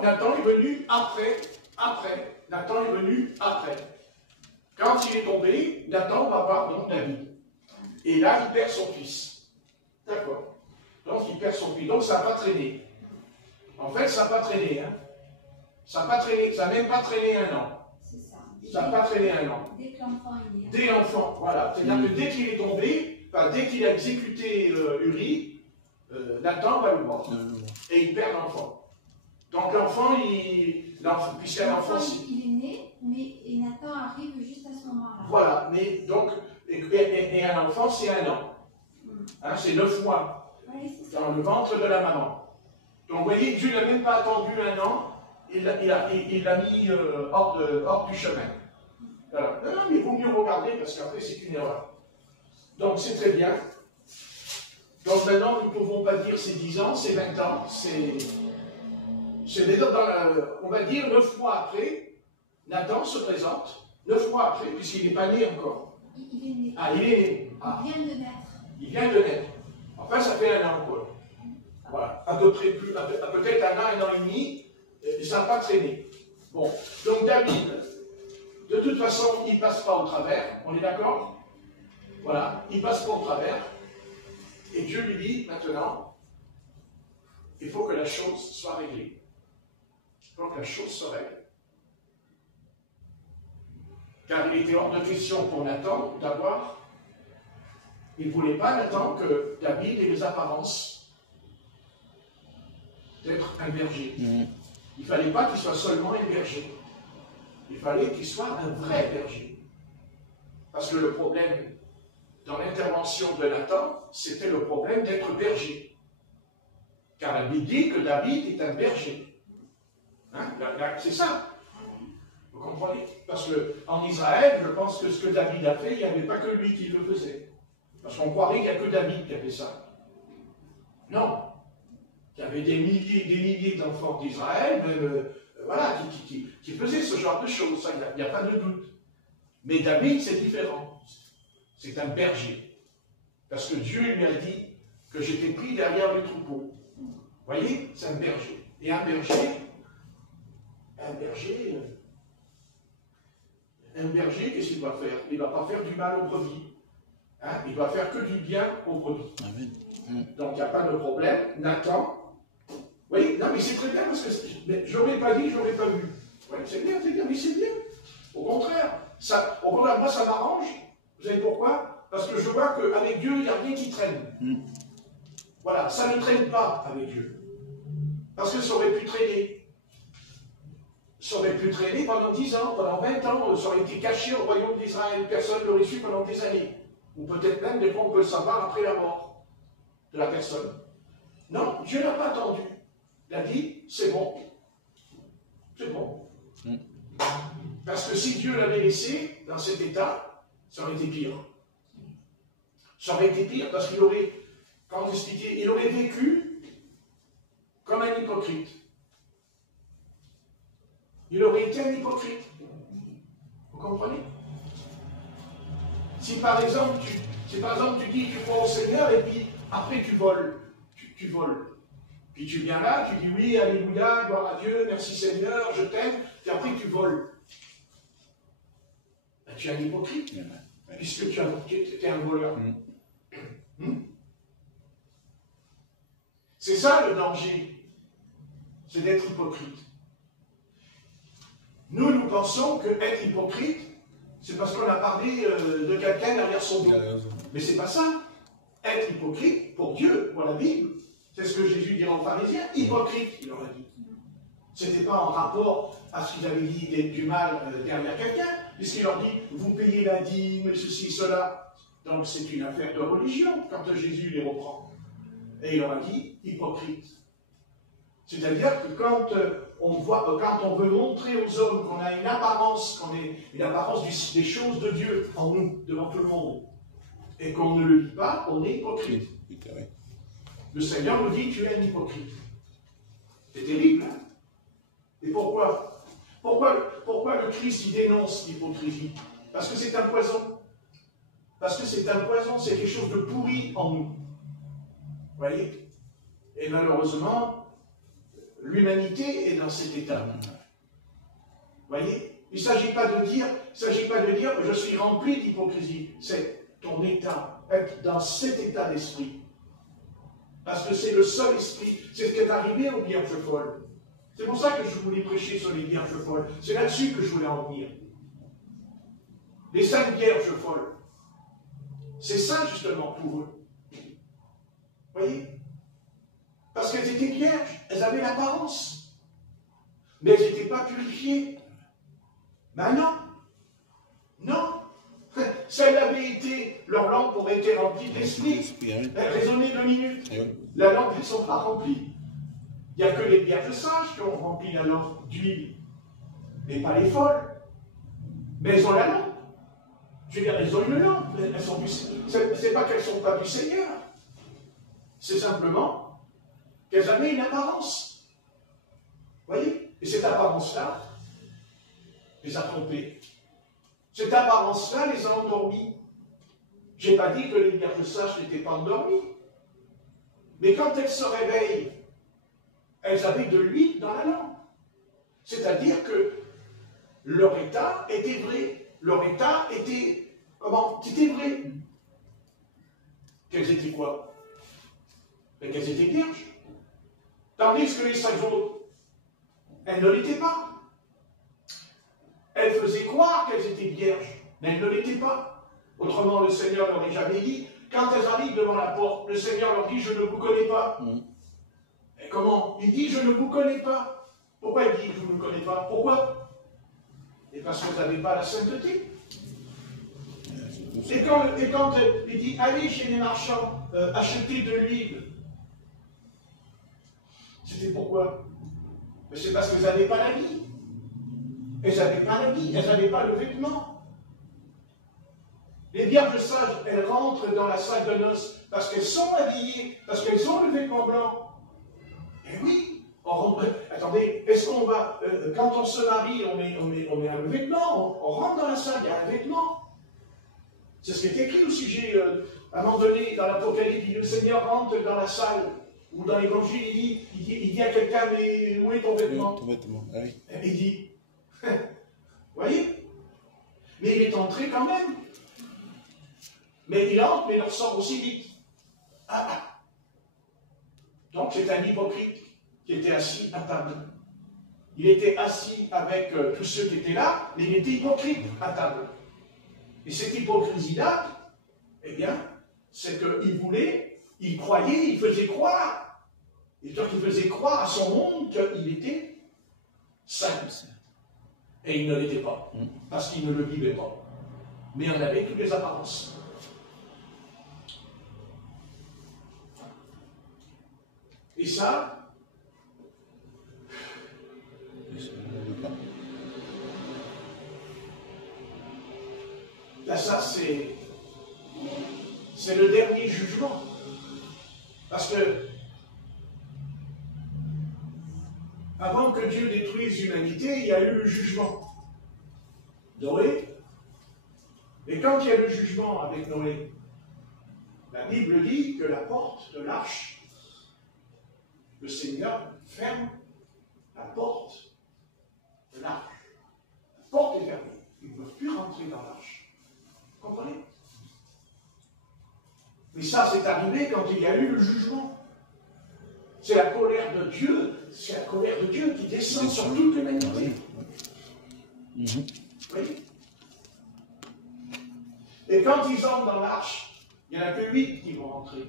Nathan est venu après. Nathan est venu après. Quand il est tombé, Nathan va voir donc David. Et là, il perd son fils. D'accord. Donc il perd son fils. Donc ça n'a pas traîné. En fait, ça n'a pas traîné. Hein. Ça n'a pas traîné. Ça n'a même pas traîné un an. C'est ça. Ça n'a pas traîné un an. Dès que l'enfant est né. Dès l'enfant, voilà. C'est-à-dire que dès qu'il est tombé, enfin, dès qu'il a exécuté Uri, Nathan va le voir. Et il perd l'enfant. Donc l'enfant, puisqu'un enfant... Il est né, et Nathan arrive juste à ce moment-là. Voilà, mais donc, et un enfant, c'est un an. Hein, c'est 9 mois. Oui, c'est ça. Dans le ventre de la maman. Donc vous voyez, Dieu n'a même pas attendu un an, il l'a mis hors du chemin. Voilà. Non, mais il vaut mieux regarder parce qu'après c'est une erreur. Donc c'est très bien. Donc maintenant nous ne pouvons pas dire c'est 10 ans, c'est 20 ans, c'est déjà on va dire 9 mois après, Nathan se présente, 9 mois après, puisqu'il n'est pas né encore. Il est né. Ah, il est né. Ah. Il vient de naître. Il vient de naître. Enfin, ça fait un an, quoi. Voilà, à peu près plus, peut-être un an et demi, ça n'a pas traîné. Bon, donc David, de toute façon, il ne passe pas au travers, on est d'accord? Voilà, il ne passe pas au travers, et Dieu lui dit, maintenant, il faut que la chose soit réglée. Il faut que la chose se règle. Car il était hors de question pour Nathan d'avoir, il ne voulait pas, Nathan, que David ait les apparences d'être un berger. Il ne fallait pas qu'il soit seulement un berger. Il fallait qu'il soit un vrai berger. Parce que le problème dans l'intervention de Nathan, c'était le problème d'être berger. Car la Bible dit que David est un berger. Hein? C'est ça. Vous comprenez? Parce qu'en Israël, je pense que ce que David a fait, il n'y avait pas que lui qui le faisait. Parce qu'on croirait qu'il n'y a que David qui a fait ça. Non. Il y avait des milliers d'enfants d'Israël, voilà, qui faisaient ce genre de choses, ça, il n'y a pas de doute. Mais David, c'est différent. C'est un berger. Parce que Dieu lui a dit que j'étais pris derrière le troupeau. Vous voyez, c'est un berger. Et un berger, qu'est-ce qu'il doit faire? Il ne va pas faire du mal aux brebis. Hein? Il doit faire que du bien aux brebis. Amen. Donc il n'y a pas de problème. Nathan, oui, non, mais c'est très bien parce que je n'aurais pas dit, je n'aurais pas vu. Oui, c'est bien, mais c'est bien. Au contraire, moi ça m'arrange. Vous savez pourquoi? Parce que je vois qu'avec Dieu, il n'y a rien qui traîne. Voilà, ça ne traîne pas avec Dieu. Parce que ça aurait pu traîner. Ça aurait pu traîner pendant 10 ans, pendant 20 ans, ça aurait été caché au royaume d'Israël. Personne ne l'aurait su pendant des années. Ou peut-être même, des fois, on peut le savoir après la mort de la personne. Non, Dieu n'a pas attendu. Il a dit, c'est bon. C'est bon. Parce que si Dieu l'avait laissé dans cet état, ça aurait été pire. Ça aurait été pire parce qu'il aurait, quand on expliquait, il aurait vécu comme un hypocrite. Il aurait été un hypocrite. Vous comprenez? Si par exemple tu dis tu crois au Seigneur et puis après tu voles, tu voles. Puis tu viens là, tu dis oui, alléluia, gloire à Dieu, merci Seigneur, je t'aime, puis après tu voles. Ben, tu es un hypocrite, puisque tu es un voleur. C'est ça le danger, c'est d'être hypocrite. Nous pensons que être hypocrite, c'est parce qu'on a parlé de quelqu'un derrière son dos. Mais c'est pas ça. Être hypocrite, pour Dieu, pour la Bible, c'est ce que Jésus dirait aux pharisiens, hypocrite, il leur a dit. Ce n'était pas en rapport à ce qu'ils avaient dit du mal derrière quelqu'un, puisqu'il leur dit, vous payez la dîme, ceci, cela. Donc c'est une affaire de religion, quand Jésus les reprend. Et il leur a dit, hypocrite. C'est-à-dire que quand on veut montrer aux hommes qu'on a une apparence des choses de Dieu en nous, devant tout le monde, et qu'on ne le dit pas, on est hypocrite. Le Seigneur nous dit, tu es un hypocrite. C'est terrible, hein? Et pourquoi? Pourquoi le Christ il dénonce l'hypocrisie? Parce que c'est un poison. Parce que c'est un poison, c'est quelque chose de pourri en nous. Vous voyez? Et malheureusement, l'humanité est dans cet état. Vous voyez? Il ne s'agit pas de dire, je suis rempli d'hypocrisie. C'est ton état, être dans cet état d'esprit. Parce que c'est le seul esprit, c'est ce qui est arrivé aux vierges folles. C'est pour ça que je voulais prêcher sur les vierges folles. C'est là-dessus que je voulais en venir. Les 5 vierges folles. C'est ça justement pour eux. Vous voyez? Parce qu'elles étaient vierges, elles avaient l'apparence. Mais elles n'étaient pas purifiées. Ben non. Non. Si elles avaient été, leur lampe aurait été remplie d'esprit. Raisonnez 2 minutes. La lampe, elles ne sont pas remplies. Il n'y a que les vierges sages qui ont rempli la lampe d'huile. Mais pas les folles. Mais elles ont la lampe. Je veux dire, elles ont une lampe. C'est pas qu'elles ne sont pas du Seigneur. C'est simplement qu'elles avaient une apparence. Vous voyez? Et cette apparence-là les a trompées. Cette apparence-là les a endormis. Je n'ai pas dit que les vierges sages n'étaient pas endormies. Mais quand elles se réveillent, elles avaient de l'huile dans la lampe. C'est-à-dire que leur état était vrai. Leur état était... Comment? C'était vrai. Qu'elles étaient quoi? Mais qu'elles étaient vierges. Tandis que les 5 autres, elles ne l'étaient pas. Elles faisaient croire qu'elles étaient vierges, mais elles ne l'étaient pas. Autrement, le Seigneur leur a jamais dit, quand elles arrivent devant la porte, le Seigneur leur dit, je ne vous connais pas. Et comment? Il dit, je ne vous connais pas. Pourquoi il dit, je ne vous connais pas? Pourquoi? Et parce que vous n'avez pas la sainteté. Et quand il dit, allez chez les marchands, achetez de l'huile. C'était pourquoi? Mais c'est parce qu'elles n'avaient pas la vie. Elles n'avaient pas la vie, elles n'avaient pas le vêtement. Les vierges sages, elles rentrent dans la salle de noces parce qu'elles sont habillées, parce qu'elles ont le vêtement blanc. Eh oui, on rentre. Attendez, est-ce qu'on va, quand on se marie, on met un vêtement, on rentre dans la salle, il y a un vêtement. C'est ce qui est écrit au sujet, à un moment donné, dans l'Apocalypse, il dit, le Seigneur rentre dans la salle, ou dans l'Évangile, il dit à quelqu'un, mais où est ton vêtement? Ton vêtement, ah oui. Et il dit, vous voyez? Mais il est entré quand même. Mais il entre, mais il ressort aussi vite. Donc c'est un hypocrite qui était assis à table. Il était assis avec tous ceux qui étaient là, mais il était hypocrite à table. Et cette hypocrisie-là, eh bien, c'est qu'il voulait, il croyait, il faisait croire. Et donc il faisait croire à son monde qu'il était saint. Et il ne l'était pas, parce qu'il ne le vivait pas. Mais on avait toutes les apparences. Et ça, là, ça, c'est le dernier jugement. Parce que, avant que Dieu détruise l'humanité, il y a eu le jugement. Noé. Et quand il y a le jugement avec Noé, la Bible dit que la porte de l'arche, le Seigneur ferme la porte de l'arche. La porte est fermée. Ils ne peuvent plus rentrer dans l'arche. Vous comprenez? Mais ça, c'est arrivé quand il y a eu le jugement. C'est la colère de Dieu. C'est la colère de Dieu qui descend sur toute l'humanité. Vous voyez? Et quand ils entrent dans l'arche, il n'y en a que 8 qui vont entrer.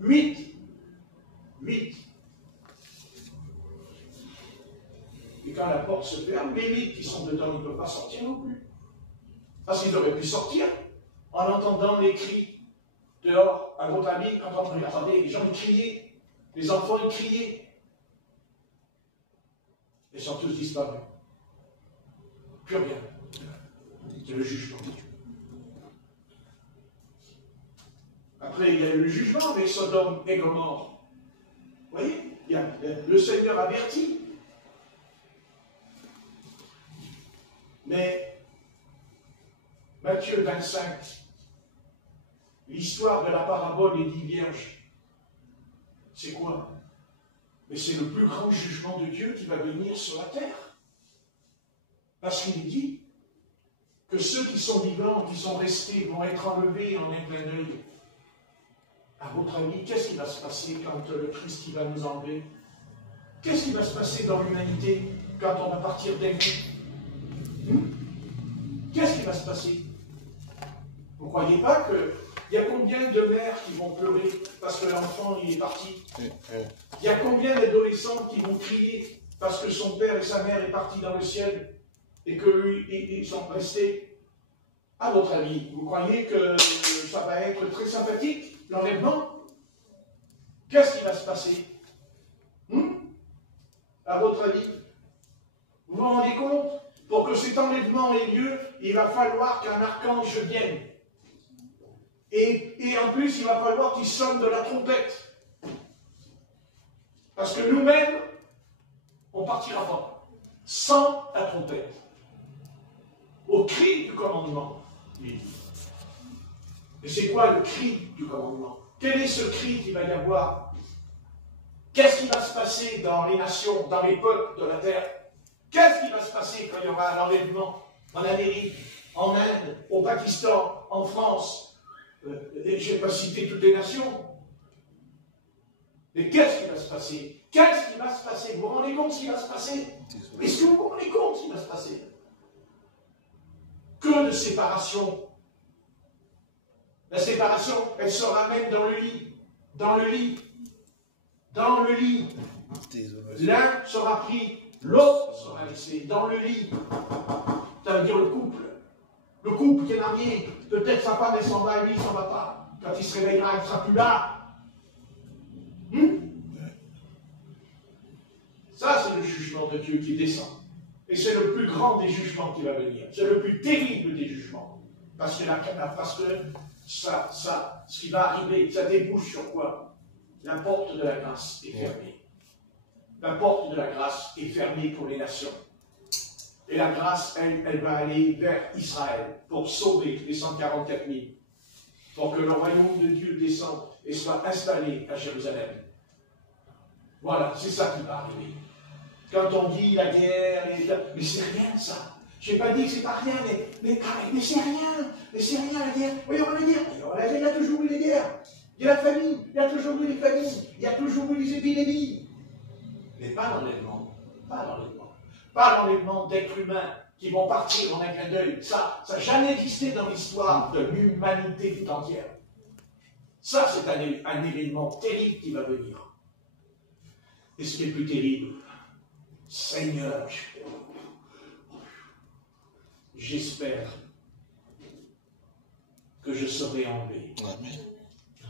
8. Et quand la porte se ferme, les 8 qui sont dedans, ils ne peuvent pas sortir non plus. Parce qu'ils auraient pu sortir en entendant les cris dehors. À votre avis, quand on regardait, les gens criaient, les enfants ils criaient. Ils sont tous disparus. Plus rien. C'est le jugement. Après, il y a eu le jugement avec Sodome et Gomorrhe. Vous voyez, le Seigneur avertit. Mais Matthieu 25, l'histoire de la parabole des 10 vierges, c'est quoi? Mais c'est le plus grand jugement de Dieu qui va venir sur la terre. Parce qu'il dit que ceux qui sont vivants, qui sont restés, vont être enlevés en un clin d'œil. À votre avis, qu'est-ce qui va se passer quand le Christ va nous enlever? Qu'est-ce qui va se passer dans l'humanité quand on va partir d'un coup? Qu'est-ce qui va se passer? Vous ne croyez pas qu'il y a combien de mères qui vont pleurer parce que l'enfant il est parti? Il y a combien d'adolescents qui vont crier parce que son père et sa mère est parti dans le ciel et qu'eux, ils sont restés? À votre avis, vous croyez que ça va être très sympathique, l'enlèvement? Qu'est-ce qui va se passer? À votre avis? Vous vous rendez compte? Pour que cet enlèvement ait lieu, il va falloir qu'un archange vienne. Et en plus, il va falloir qu'il sonne de la trompette. Parce que nous-mêmes, on ne partira pas sans la trompette. Au cri du commandement. Et c'est quoi le cri du commandement? Quel est ce cri qu'il va y avoir? Qu'est-ce qui va se passer dans les nations, dans les peuples de la terre? Qu'est-ce qui va se passer quand il y aura un enlèvement en Amérique, en Inde, au Pakistan, en France? Je n'ai pas cité toutes les nations. Mais qu'est-ce qui va se passer? Qu'est-ce qui va se passer? Vous vous rendez compte ce qui va se passer? Est-ce que vous vous rendez compte ce qui va se passer? Que de séparation. La séparation, elle se ramène dans le lit. Dans le lit. Dans le lit. L'un sera pris, l'autre sera laissé. Dans le lit. Ça veut dire le couple. Le couple qui est marié. Peut-être sa femme, elle s'en va, lui, il s'en va pas. Quand il se réveillera, elle ne sera plus là. Ça, c'est le jugement de Dieu qui descend. Et c'est le plus grand des jugements qui va venir. C'est le plus terrible des jugements. Parce que ce qui va arriver, ça débouche sur quoi? La porte de la grâce est fermée. La porte de la grâce est fermée pour les nations. Et la grâce, elle va aller vers Israël pour sauver les 144 000. Pour que le royaume de Dieu descende et soit installé à Jérusalem. Voilà, c'est ça qui va arriver. Quand on dit la guerre, mais c'est rien ça. Je n'ai pas dit que c'est pas rien, mais c'est rien. Mais c'est rien la guerre. Oui, on va le dire. Il y a toujours eu les guerres. Il y a la famine. Il y a toujours eu les famines. Il y a toujours eu les épidémies. Mais pas l'enlèvement. Pas l'enlèvement. Pas l'enlèvement d'êtres humains qui vont partir en un clin d'œil. Ça n'a jamais existé dans l'histoire de l'humanité tout entière. Ça, c'est un événement terrible qui va venir. Et ce qui est plus terrible, Seigneur, j'espère que je serai enlevé. Amen.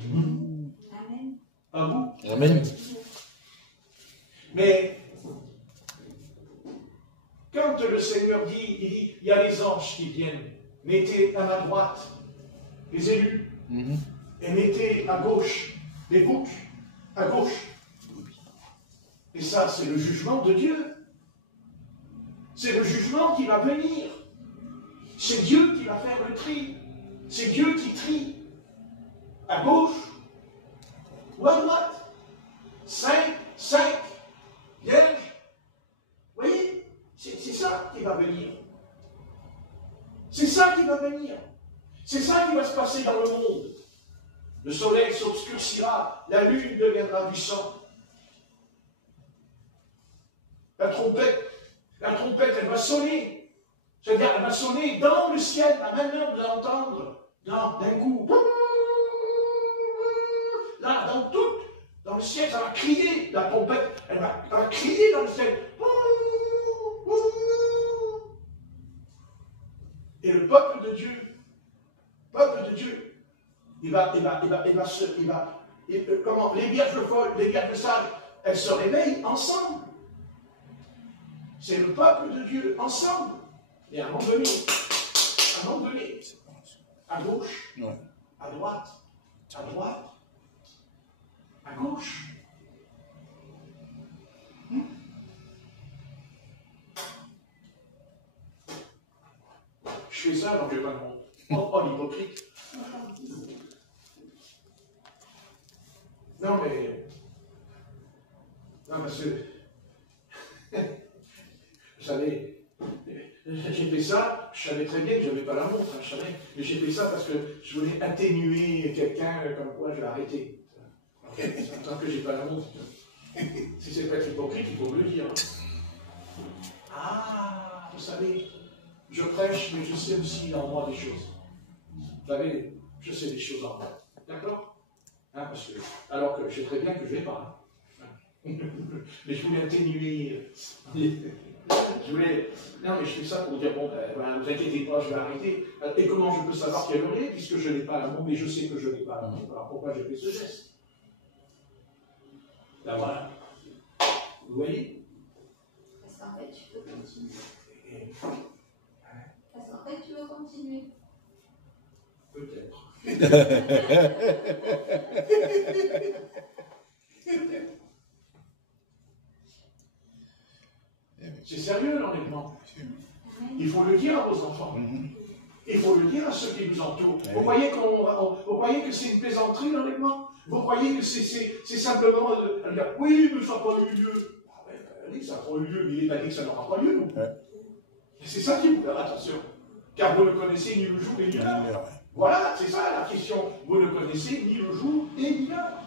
Amen. À vous? Amen. Mais quand le Seigneur dit, il y a les anges qui viennent, mettez à ma droite les élus, et mettez à gauche les boucs, à gauche. Et ça, c'est le jugement de Dieu. C'est le jugement qui va venir. C'est Dieu qui va faire le tri. C'est Dieu qui trie. À gauche ou à droite. 5 vierges. Vous voyez? C'est ça qui va venir. C'est ça qui va venir. C'est ça qui va se passer dans le monde. Le soleil s'obscurcira, la lune deviendra du sang. La trompette, elle va sonner. C'est-à-dire, elle va sonner dans le ciel. Maintenant, vous allez entendre, d'un coup. Là, dans le ciel, ça va crier. La trompette, elle va crier dans le ciel. Et le peuple de Dieu, comment, les vierges folles, les vierges sages, elles se réveillent ensemble. C'est le peuple de Dieu, ensemble. Et à un moment donné, à gauche, à droite, À droite? À gauche? Je fais ça alors que je n'ai pas de monde. Oh, l'hypocrite. Non, mais... Non, parce que... Vous savez, j'ai fait ça, je savais très bien que je n'avais pas la montre, hein, je savais, mais j'ai fait ça parce que je voulais atténuer quelqu'un comme quoi je vais arrêter. Tant que j'ai pas la montre. Si c'est pas être hypocrite, il faut me le dire. Ah, vous savez, je prêche, mais je sais aussi en moi des choses. Vous savez, je sais des choses en moi. D'accord, hein, parce que, alors que je sais très bien que je ne l'ai pas. Hein. Mais je voulais atténuer. Je voulais... Non, mais je fais ça pour dire, bon, ben, voilà, ne vous inquiétez pas, je vais arrêter. Et comment je peux savoir quelle heure il est, puisque je n'ai pas la montre, mais je sais que je n'ai pas la montre. Alors pourquoi j'ai fait ce geste? Ben voilà. Vous voyez? Parce qu'en fait, tu peux continuer. Parce qu'en fait, tu veux continuer. Peut-être. C'est sérieux, l'enlèvement. Il faut le dire à vos enfants. Il faut le dire à ceux qui vous entourent. Vous croyez que c'est une plaisanterie, l'enlèvement? Vous croyez que c'est simplement dire, oui, mais ça n'a pas eu lieu. Ah ouais, ben, ça n'a pas eu lieu, mais il n'est pas dit que ça n'aura pas lieu. Et c'est ça qu'il faut faire attention. Car vous ne connaissez ni le jour ni l'heure. Voilà, c'est ça la question. Vous ne connaissez ni le jour ni l'heure.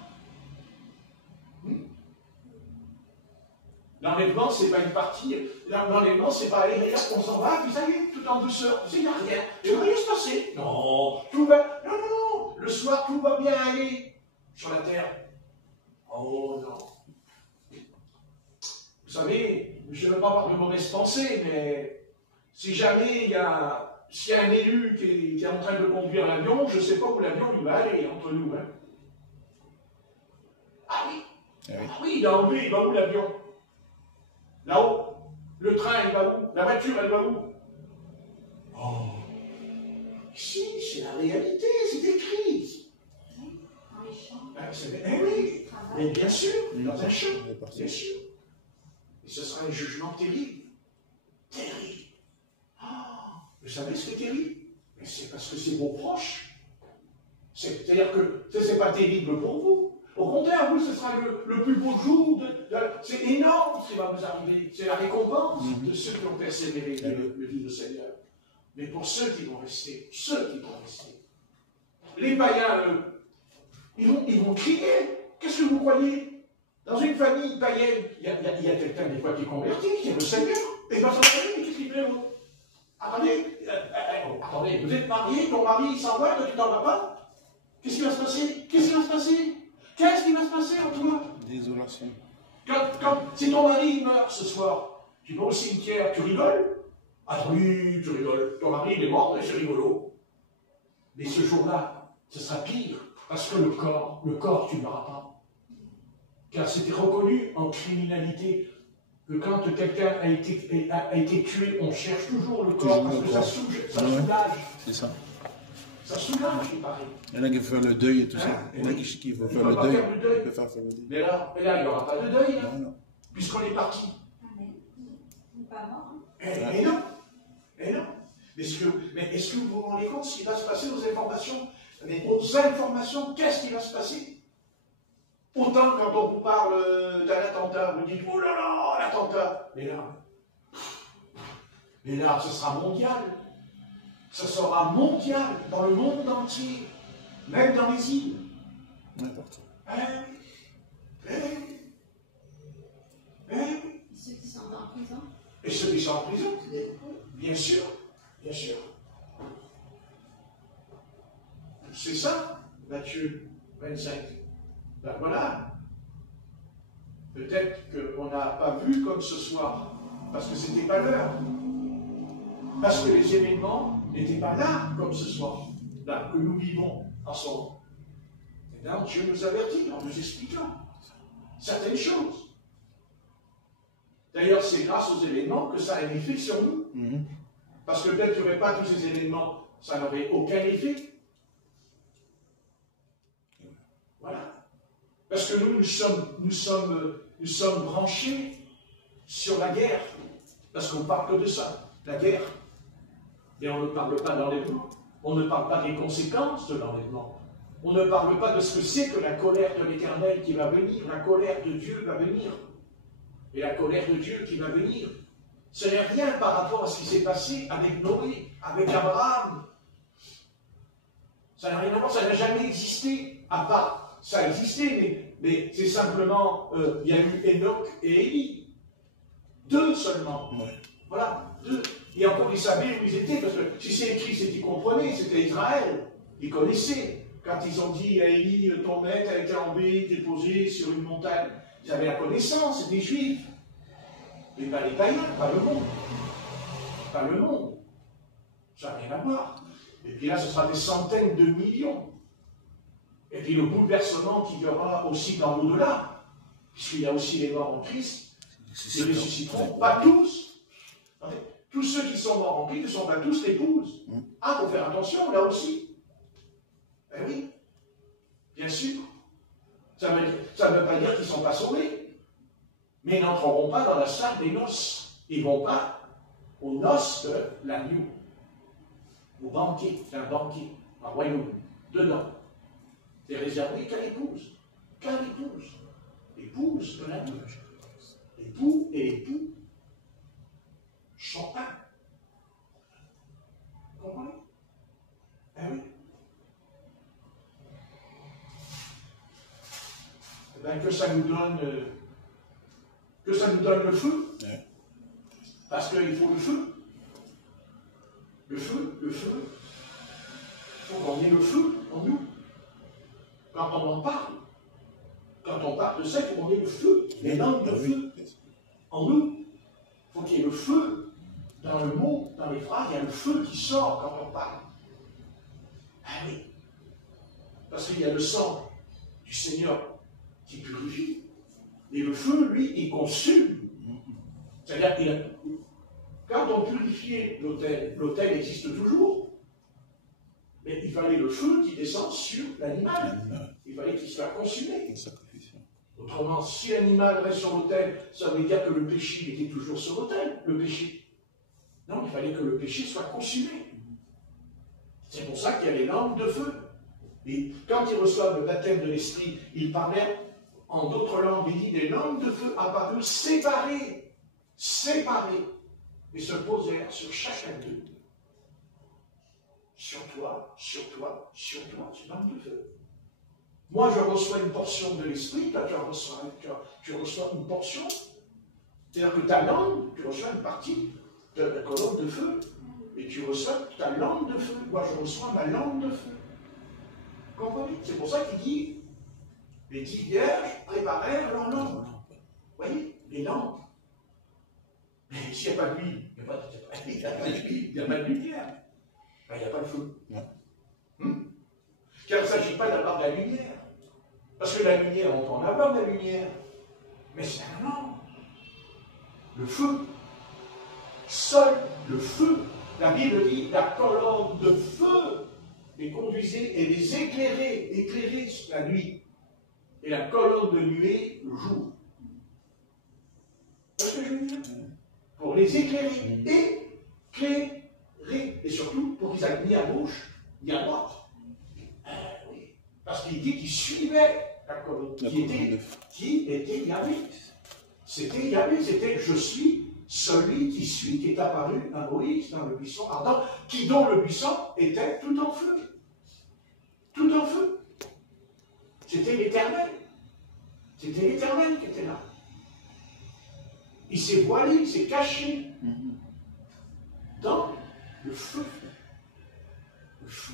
L'enlèvement, c'est pas une partie. L'enlèvement, c'est pas aller, regarde, on s'en va, puis ça y est, tout en douceur. Il n'y a rien. Il ne va rien se passer. Non, tout va. Non, non, non. Le soir, tout va bien aller sur la terre. Oh non. Vous savez, je ne veux pas avoir de mauvaises pensées, mais si jamais s'il y a un élu qui est en train de conduire l'avion, je ne sais pas où l'avion il va aller entre nous. Hein. Ah oui. Ah oui, il a enlevé, il va où l'avion? Là-haut. Le train, il va où? La voiture, elle va où? Oh. Si, c'est la réalité, c'est écrit. Dans les champs. Eh oui, mais bien sûr, dans un champ, bien sûr. Et ce sera un jugement terrible. Terrible. Oh, vous savez ce qui est terrible? Mais c'est parce que c'est vos proches. C'est-à-dire que ce n'est pas terrible pour vous. Au contraire, vous, ce sera le plus beau jour. C'est énorme ce qui va vous arriver. C'est la récompense de ceux qui ont persévéré le vie du Seigneur. Mais pour ceux qui vont rester, les païens, eux, ils vont crier. Qu'est-ce que vous croyez? Dans une famille païenne, il y a quelqu'un des fois qui est converti, qui est le Seigneur. Et bien, ça va aller, mais qu'est-ce qu'il fait, vous? Attendez, vous êtes marié, ton mari il s'en va, toi tu t'en vas pas? Qu'est-ce qui va se passer? Qu'est-ce qui va se passer? Qu'est-ce qui va se passer en toi? Désolation. Si ton mari meurt ce soir, tu vas au cimetière, tu rigoles? Ah oui, tu rigoles. Ton mari il est mort, c'est rigolo. Mais ce jour-là, ce sera pire, parce que le corps, tu ne l'auras pas. Car c'était reconnu en criminalité que quand quelqu'un a été tué, on cherche toujours le corps, parce que ça soulage. C'est ça. Ça soulage, il paraît. Il y en a qui font le deuil et tout ça. Il y en a qui vont faire le deuil. Ils peuvent faire le deuil. Mais là, il n'y aura pas de deuil, hein, Non. puisqu'on est parti. Pas mort. Et non. Mais est-ce que vous vous rendez compte ce qui va se passer aux informations? Mais aux informations, qu'est-ce qui va se passer? Autant quand on vous parle d'un attentat, vous dites, oh là là, l'attentat. Mais là, ce sera mondial. Ce sera mondial, dans le monde entier, même dans les îles. N'importe où. Et ceux qui sont en prison? Et ceux qui sont en prison? Bien sûr, bien sûr. C'est ça, Matthieu 25. Ben voilà. Peut-être qu'on n'a pas vu comme ce soir, parce que ce n'était pas l'heure. Parce que les événements n'étaient pas là comme ce soir, là, que nous vivons en ce moment. Et là, Dieu nous avertit en nous expliquant certaines choses. D'ailleurs, c'est grâce aux événements que ça a un effet sur nous. Parce que peut-être qu'il n'y aurait pas tous ces événements, ça n'aurait aucun effet. Parce que nous sommes branchés sur la guerre. Parce qu'on parle que de ça, la guerre. Mais on ne parle pas d'enlèvement. On ne parle pas des conséquences de l'enlèvement. On ne parle pas de ce que c'est que la colère de l'Éternel qui va venir. La colère de Dieu va venir. Et la colère de Dieu qui va venir, ce n'est rien par rapport à ce qui s'est passé avec Noé, avec Abraham. Ça n'a rien à voir, ça n'a jamais existé, à part, ça a existé, mais c'est simplement, il y a eu Enoch et Élie. 2 seulement. Ouais. Voilà, 2. Et encore, ils savaient où ils étaient, parce que si c'est écrit, c'est qu'ils comprenaient, c'était Israël. Ils connaissaient. Quand ils ont dit à Élie, ton maître a été enlevé, déposé sur une montagne, ils avaient la connaissance, c'était juifs. Mais pas les païens, pas le monde. Pas le monde. Ça n'a rien à voir. Et puis là, ce sera des centaines de millions. Et puis le bouleversement qu'il y aura aussi dans l'au-delà, puisqu'il y a aussi les morts en Christ, ils ressusciteront, pas tous. Tous ceux qui sont morts en Christ ne sont pas tous l'épouses. Ah, il faut faire attention, là aussi. Eh oui, bien sûr. Ça ne veut pas dire qu'ils ne sont pas sauvés. Mais ils n'entreront pas dans la salle des noces. Ils ne vont pas aux noces de l'agneau. Au banquet, c'est un banquet, un royaume, dedans. C'est réservé qu'à l'épouse. Qu'à l'épouse. L'épouse de l'agneau. L'époux et l'époux sont un. Vous comprenez? Eh oui. Eh bien, que ça nous donne le feu. Ouais. Parce qu'il faut le feu. Le feu. Il faut qu'on ait le feu en nous. Quand on en parle, quand on parle de ça, il faut qu'on ait le feu, les langues de feu en nous. Il faut qu'il y ait le feu dans le mot, dans les phrases, il y a le feu qui sort quand on parle. Ah oui. Parce qu'il y a le sang du Seigneur qui purifie. Et le feu, lui, il consume. C'est-à-dire que quand on purifiait l'autel existe toujours. Mais il fallait le feu qui descende sur l'animal. Il fallait qu'il soit consumé. Autrement, si l'animal reste sur l'autel, ça veut dire que le péché était toujours sur l'autel, le péché. Non, il fallait que le péché soit consumé. C'est pour ça qu'il y a les langues de feu. Et quand ils reçoivent le baptême de l'Esprit, ils parlaient en d'autres langues. Il dit des langues de feu apparurent séparées, et se posèrent sur chacun d'eux. Sur toi, sur toi, sur toi, c'est une langue de feu. Moi, je reçois une portion de l'Esprit, toi, tu reçois une portion. C'est-à-dire que ta langue, tu reçois une partie de la colonne de feu, et tu reçois ta langue de feu. Moi, je reçois ma langue de feu. Vous comprenez? C'est pour ça qu'il dit, les 10 vierges préparèrent leur langue. Vous voyez, les langues. Mais s'il n'y a pas de l'huile, il n'y a pas de lumière. Il n'y a pas de feu. Car il ne s'agit pas d'avoir de la lumière. Parce que la lumière, on peut en avoir de la lumière. Mais c'est un langue. Le feu. Seul le feu. La Bible dit, la colonne de feu les conduisait et les éclairait la nuit. Et la colonne de nuée le jour. C'est ce que je veux dire? Pour les éclairer. Et surtout, pour qu'ils aillent ni à gauche, ni à droite. Oui. Parce qu'il dit qu'il suivait la colonne, qui était Yahvé. C'était Yahvé, c'était je suis celui qui est apparu à Moïse dans le buisson ardent, dont le buisson était tout en feu. Tout en feu. C'était l'Éternel. C'était l'Éternel qui était là. Il s'est voilé, il s'est caché dans le feu. Le feu.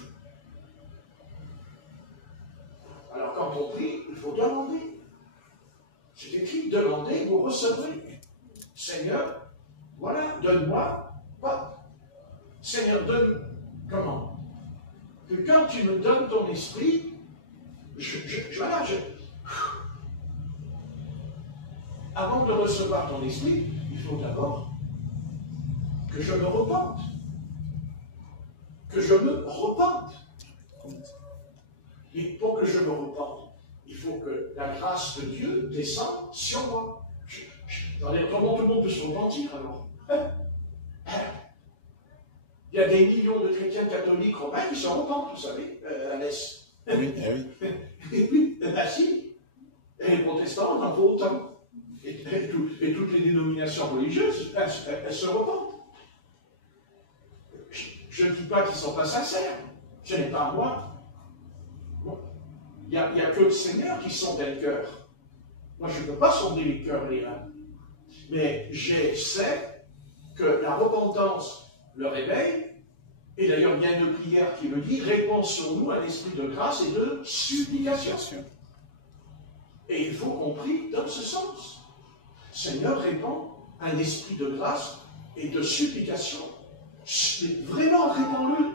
Alors quand on prie, il faut demander. C'est écrit, demandez, vous recevrez. Seigneur, voilà, donne-moi pas. Seigneur, donne. Comment? Que quand tu me donnes ton esprit, avant de recevoir ton esprit, il faut d'abord que je me repente. Que je me repente. Et pour que je me repente, il faut que la grâce de Dieu descende sur moi. Comment tout le monde peut se repentir alors? Il y a des millions de chrétiens catholiques romains qui se repentent, vous savez, à l'Est. Oui, Et puis, si. Et les protestants, on en faut autant. Et toutes les dénominations religieuses, elles se repentent. Je ne dis pas qu'ils ne sont pas sincères. Ce n'est pas moi. Il n'y a que le Seigneur qui sonde le cœur. Moi, je ne peux pas sonder les cœurs et les reins. Mais je sais que la repentance le réveille. Et d'ailleurs, il y a une prière qui me dit « Réponds sur nous un esprit de grâce et de supplication ». Et il faut qu'on prie dans ce sens. Seigneur, réponds un esprit de grâce et de supplication. Vraiment, réponds-le.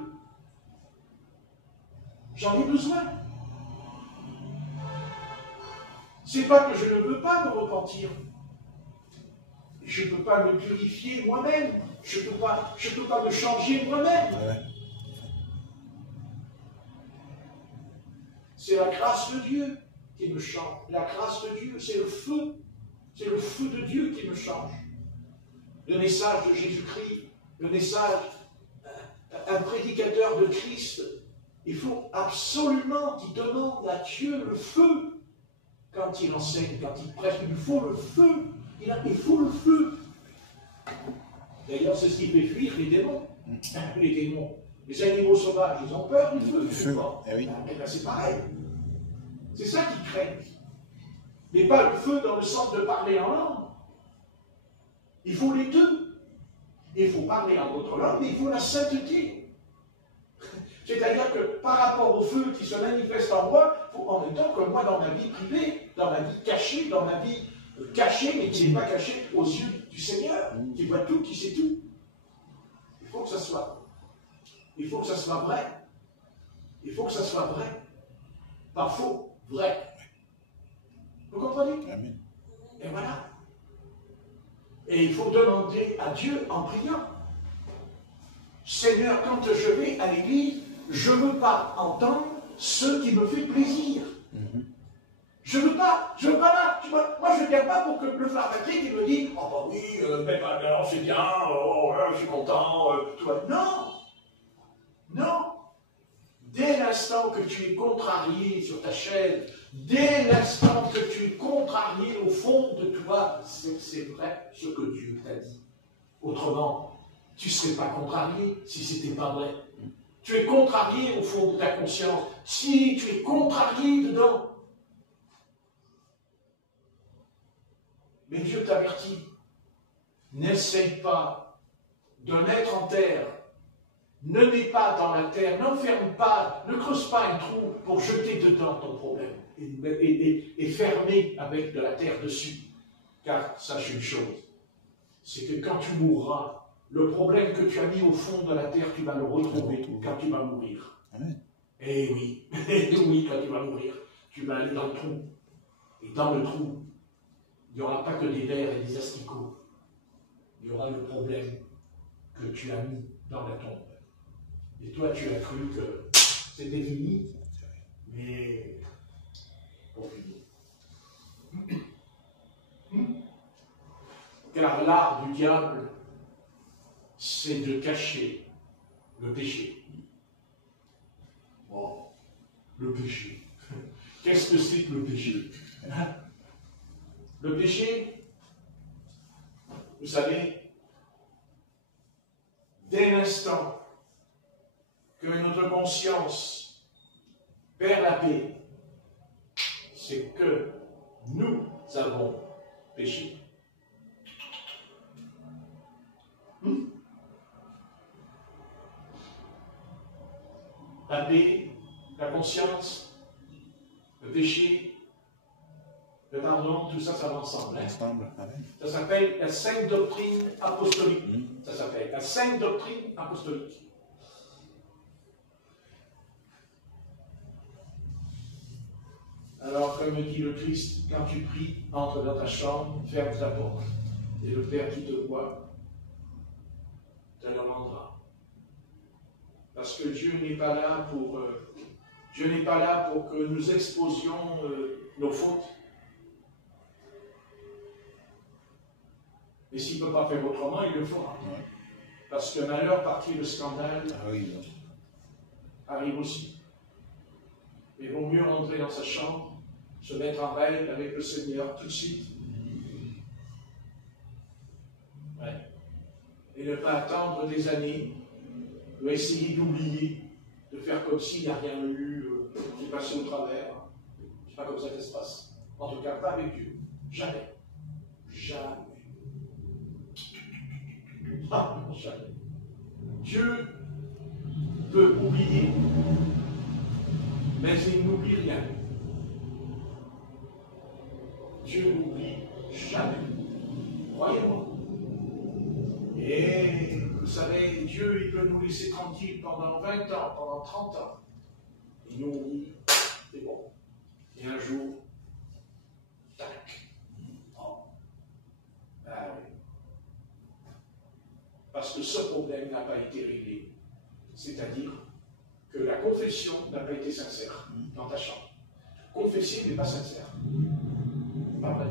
J'en ai besoin. C'est pas que je ne veux pas me repentir. Je ne peux pas me purifier moi-même. Je ne peux pas me changer moi-même. Ouais. C'est la grâce de Dieu qui me change. La grâce de Dieu, c'est le feu. C'est le feu de Dieu qui me change. Le message de Jésus-Christ, le message, un prédicateur de Christ, il faut absolument qu'il demande à Dieu le feu quand il enseigne, quand il prêche. Il faut le feu. Il faut le feu. D'ailleurs, c'est ce qui fait fuir les démons. Les démons. Les animaux sauvages, ils ont peur du feu. Le feu. Eh oui. Et bien, c'est pareil. C'est ça qu'ils craignent. Mais pas le feu dans le sens de parler en langue. Il faut les deux. Il faut parler en d'autres langues, mais il faut la sainteté. C'est-à-dire que par rapport au feu qui se manifeste en moi, en même temps que moi dans ma vie privée, dans ma vie cachée, dans ma vie cachée, mais qui n'est pas cachée aux yeux du Seigneur, qui voit tout, qui sait tout. Il faut que ça soit. Il faut que ça soit vrai. Il faut que ça soit vrai. Pas faux, vrai. Vous comprenez? Amen. Et voilà. Et il faut demander à Dieu en priant. Seigneur, quand je vais à l'église, je ne veux pas entendre ce qui me fait plaisir. Je ne veux pas là. Moi, je ne viens pas pour que le pharmacien qui me dise « Oh, bah oui, mais bah, alors c'est bien, je suis content, tout va. » Non. Non. Dès l'instant que tu es contrarié sur ta chaise, dès l'instant que tu es contrarié au fond de toi, c'est vrai ce que Dieu t'a dit. Autrement, tu ne serais pas contrarié si ce n'était pas vrai. Tu es contrarié au fond de ta conscience. Si tu es contrarié dedans, mais Dieu t'avertit, n'essaye pas de mettre en terre. Ne mets pas dans la terre, n'enferme pas, ne creuse pas un trou pour jeter dedans ton problème et fermer avec de la terre dessus. Car sache une chose, c'est que quand tu mourras, le problème que tu as mis au fond de la terre, tu vas le retrouver quand tu vas mourir. Amen. Eh oui, oui, quand tu vas mourir, tu vas aller dans le trou. Et dans le trou, il n'y aura pas que des vers et des asticots. Il y aura le problème que tu as mis dans la tombe. Et toi, tu as cru que c'était fini, mais pas fini. Car l'art du diable, c'est de cacher le péché. Bon, le péché. Qu'est-ce que c'est que le péché? Le péché, vous savez, dès l'instant que notre conscience perd la paix, c'est que nous avons péché. La paix, la conscience, le péché, le pardon, tout ça, ça va ensemble. Ensemble. Amen. Ça s'appelle la Sainte Doctrine Apostolique. Ça s'appelle la Sainte Doctrine Apostolique. Alors, comme dit le Christ, quand tu pries, entre dans ta chambre, ferme ta porte, et le Père qui te voit te le rendra. Parce que Dieu n'est pas là pour que nous exposions nos fautes. Et s'il ne peut pas faire autrement, il le fera. Ouais. Parce que malheur, partie le scandale arrive aussi. Il vaut mieux rentrer dans sa chambre, se mettre en règle avec le Seigneur tout de suite. Ouais. Et ne pas attendre des années, ou essayer d'oublier, de faire comme s'il n'y a rien eu, qui est passé au travers. C'est pas comme ça que ça se passe. En tout cas, pas avec Dieu. Jamais. Jamais. Ah, jamais. Dieu peut oublier, mais il n'oublie rien. Dieu n'oublie jamais. Croyez-moi. Et vous savez, Dieu, il peut nous laisser tranquilles pendant 20 ans, pendant 30 ans. Et nous, on dit, c'est bon. Et un jour, tac. Oh. Ah oui. Parce que ce problème n'a pas été réglé. C'est-à-dire que la confession n'a pas été sincère dans ta chambre. Confesser n'est pas sincère. Pas vrai.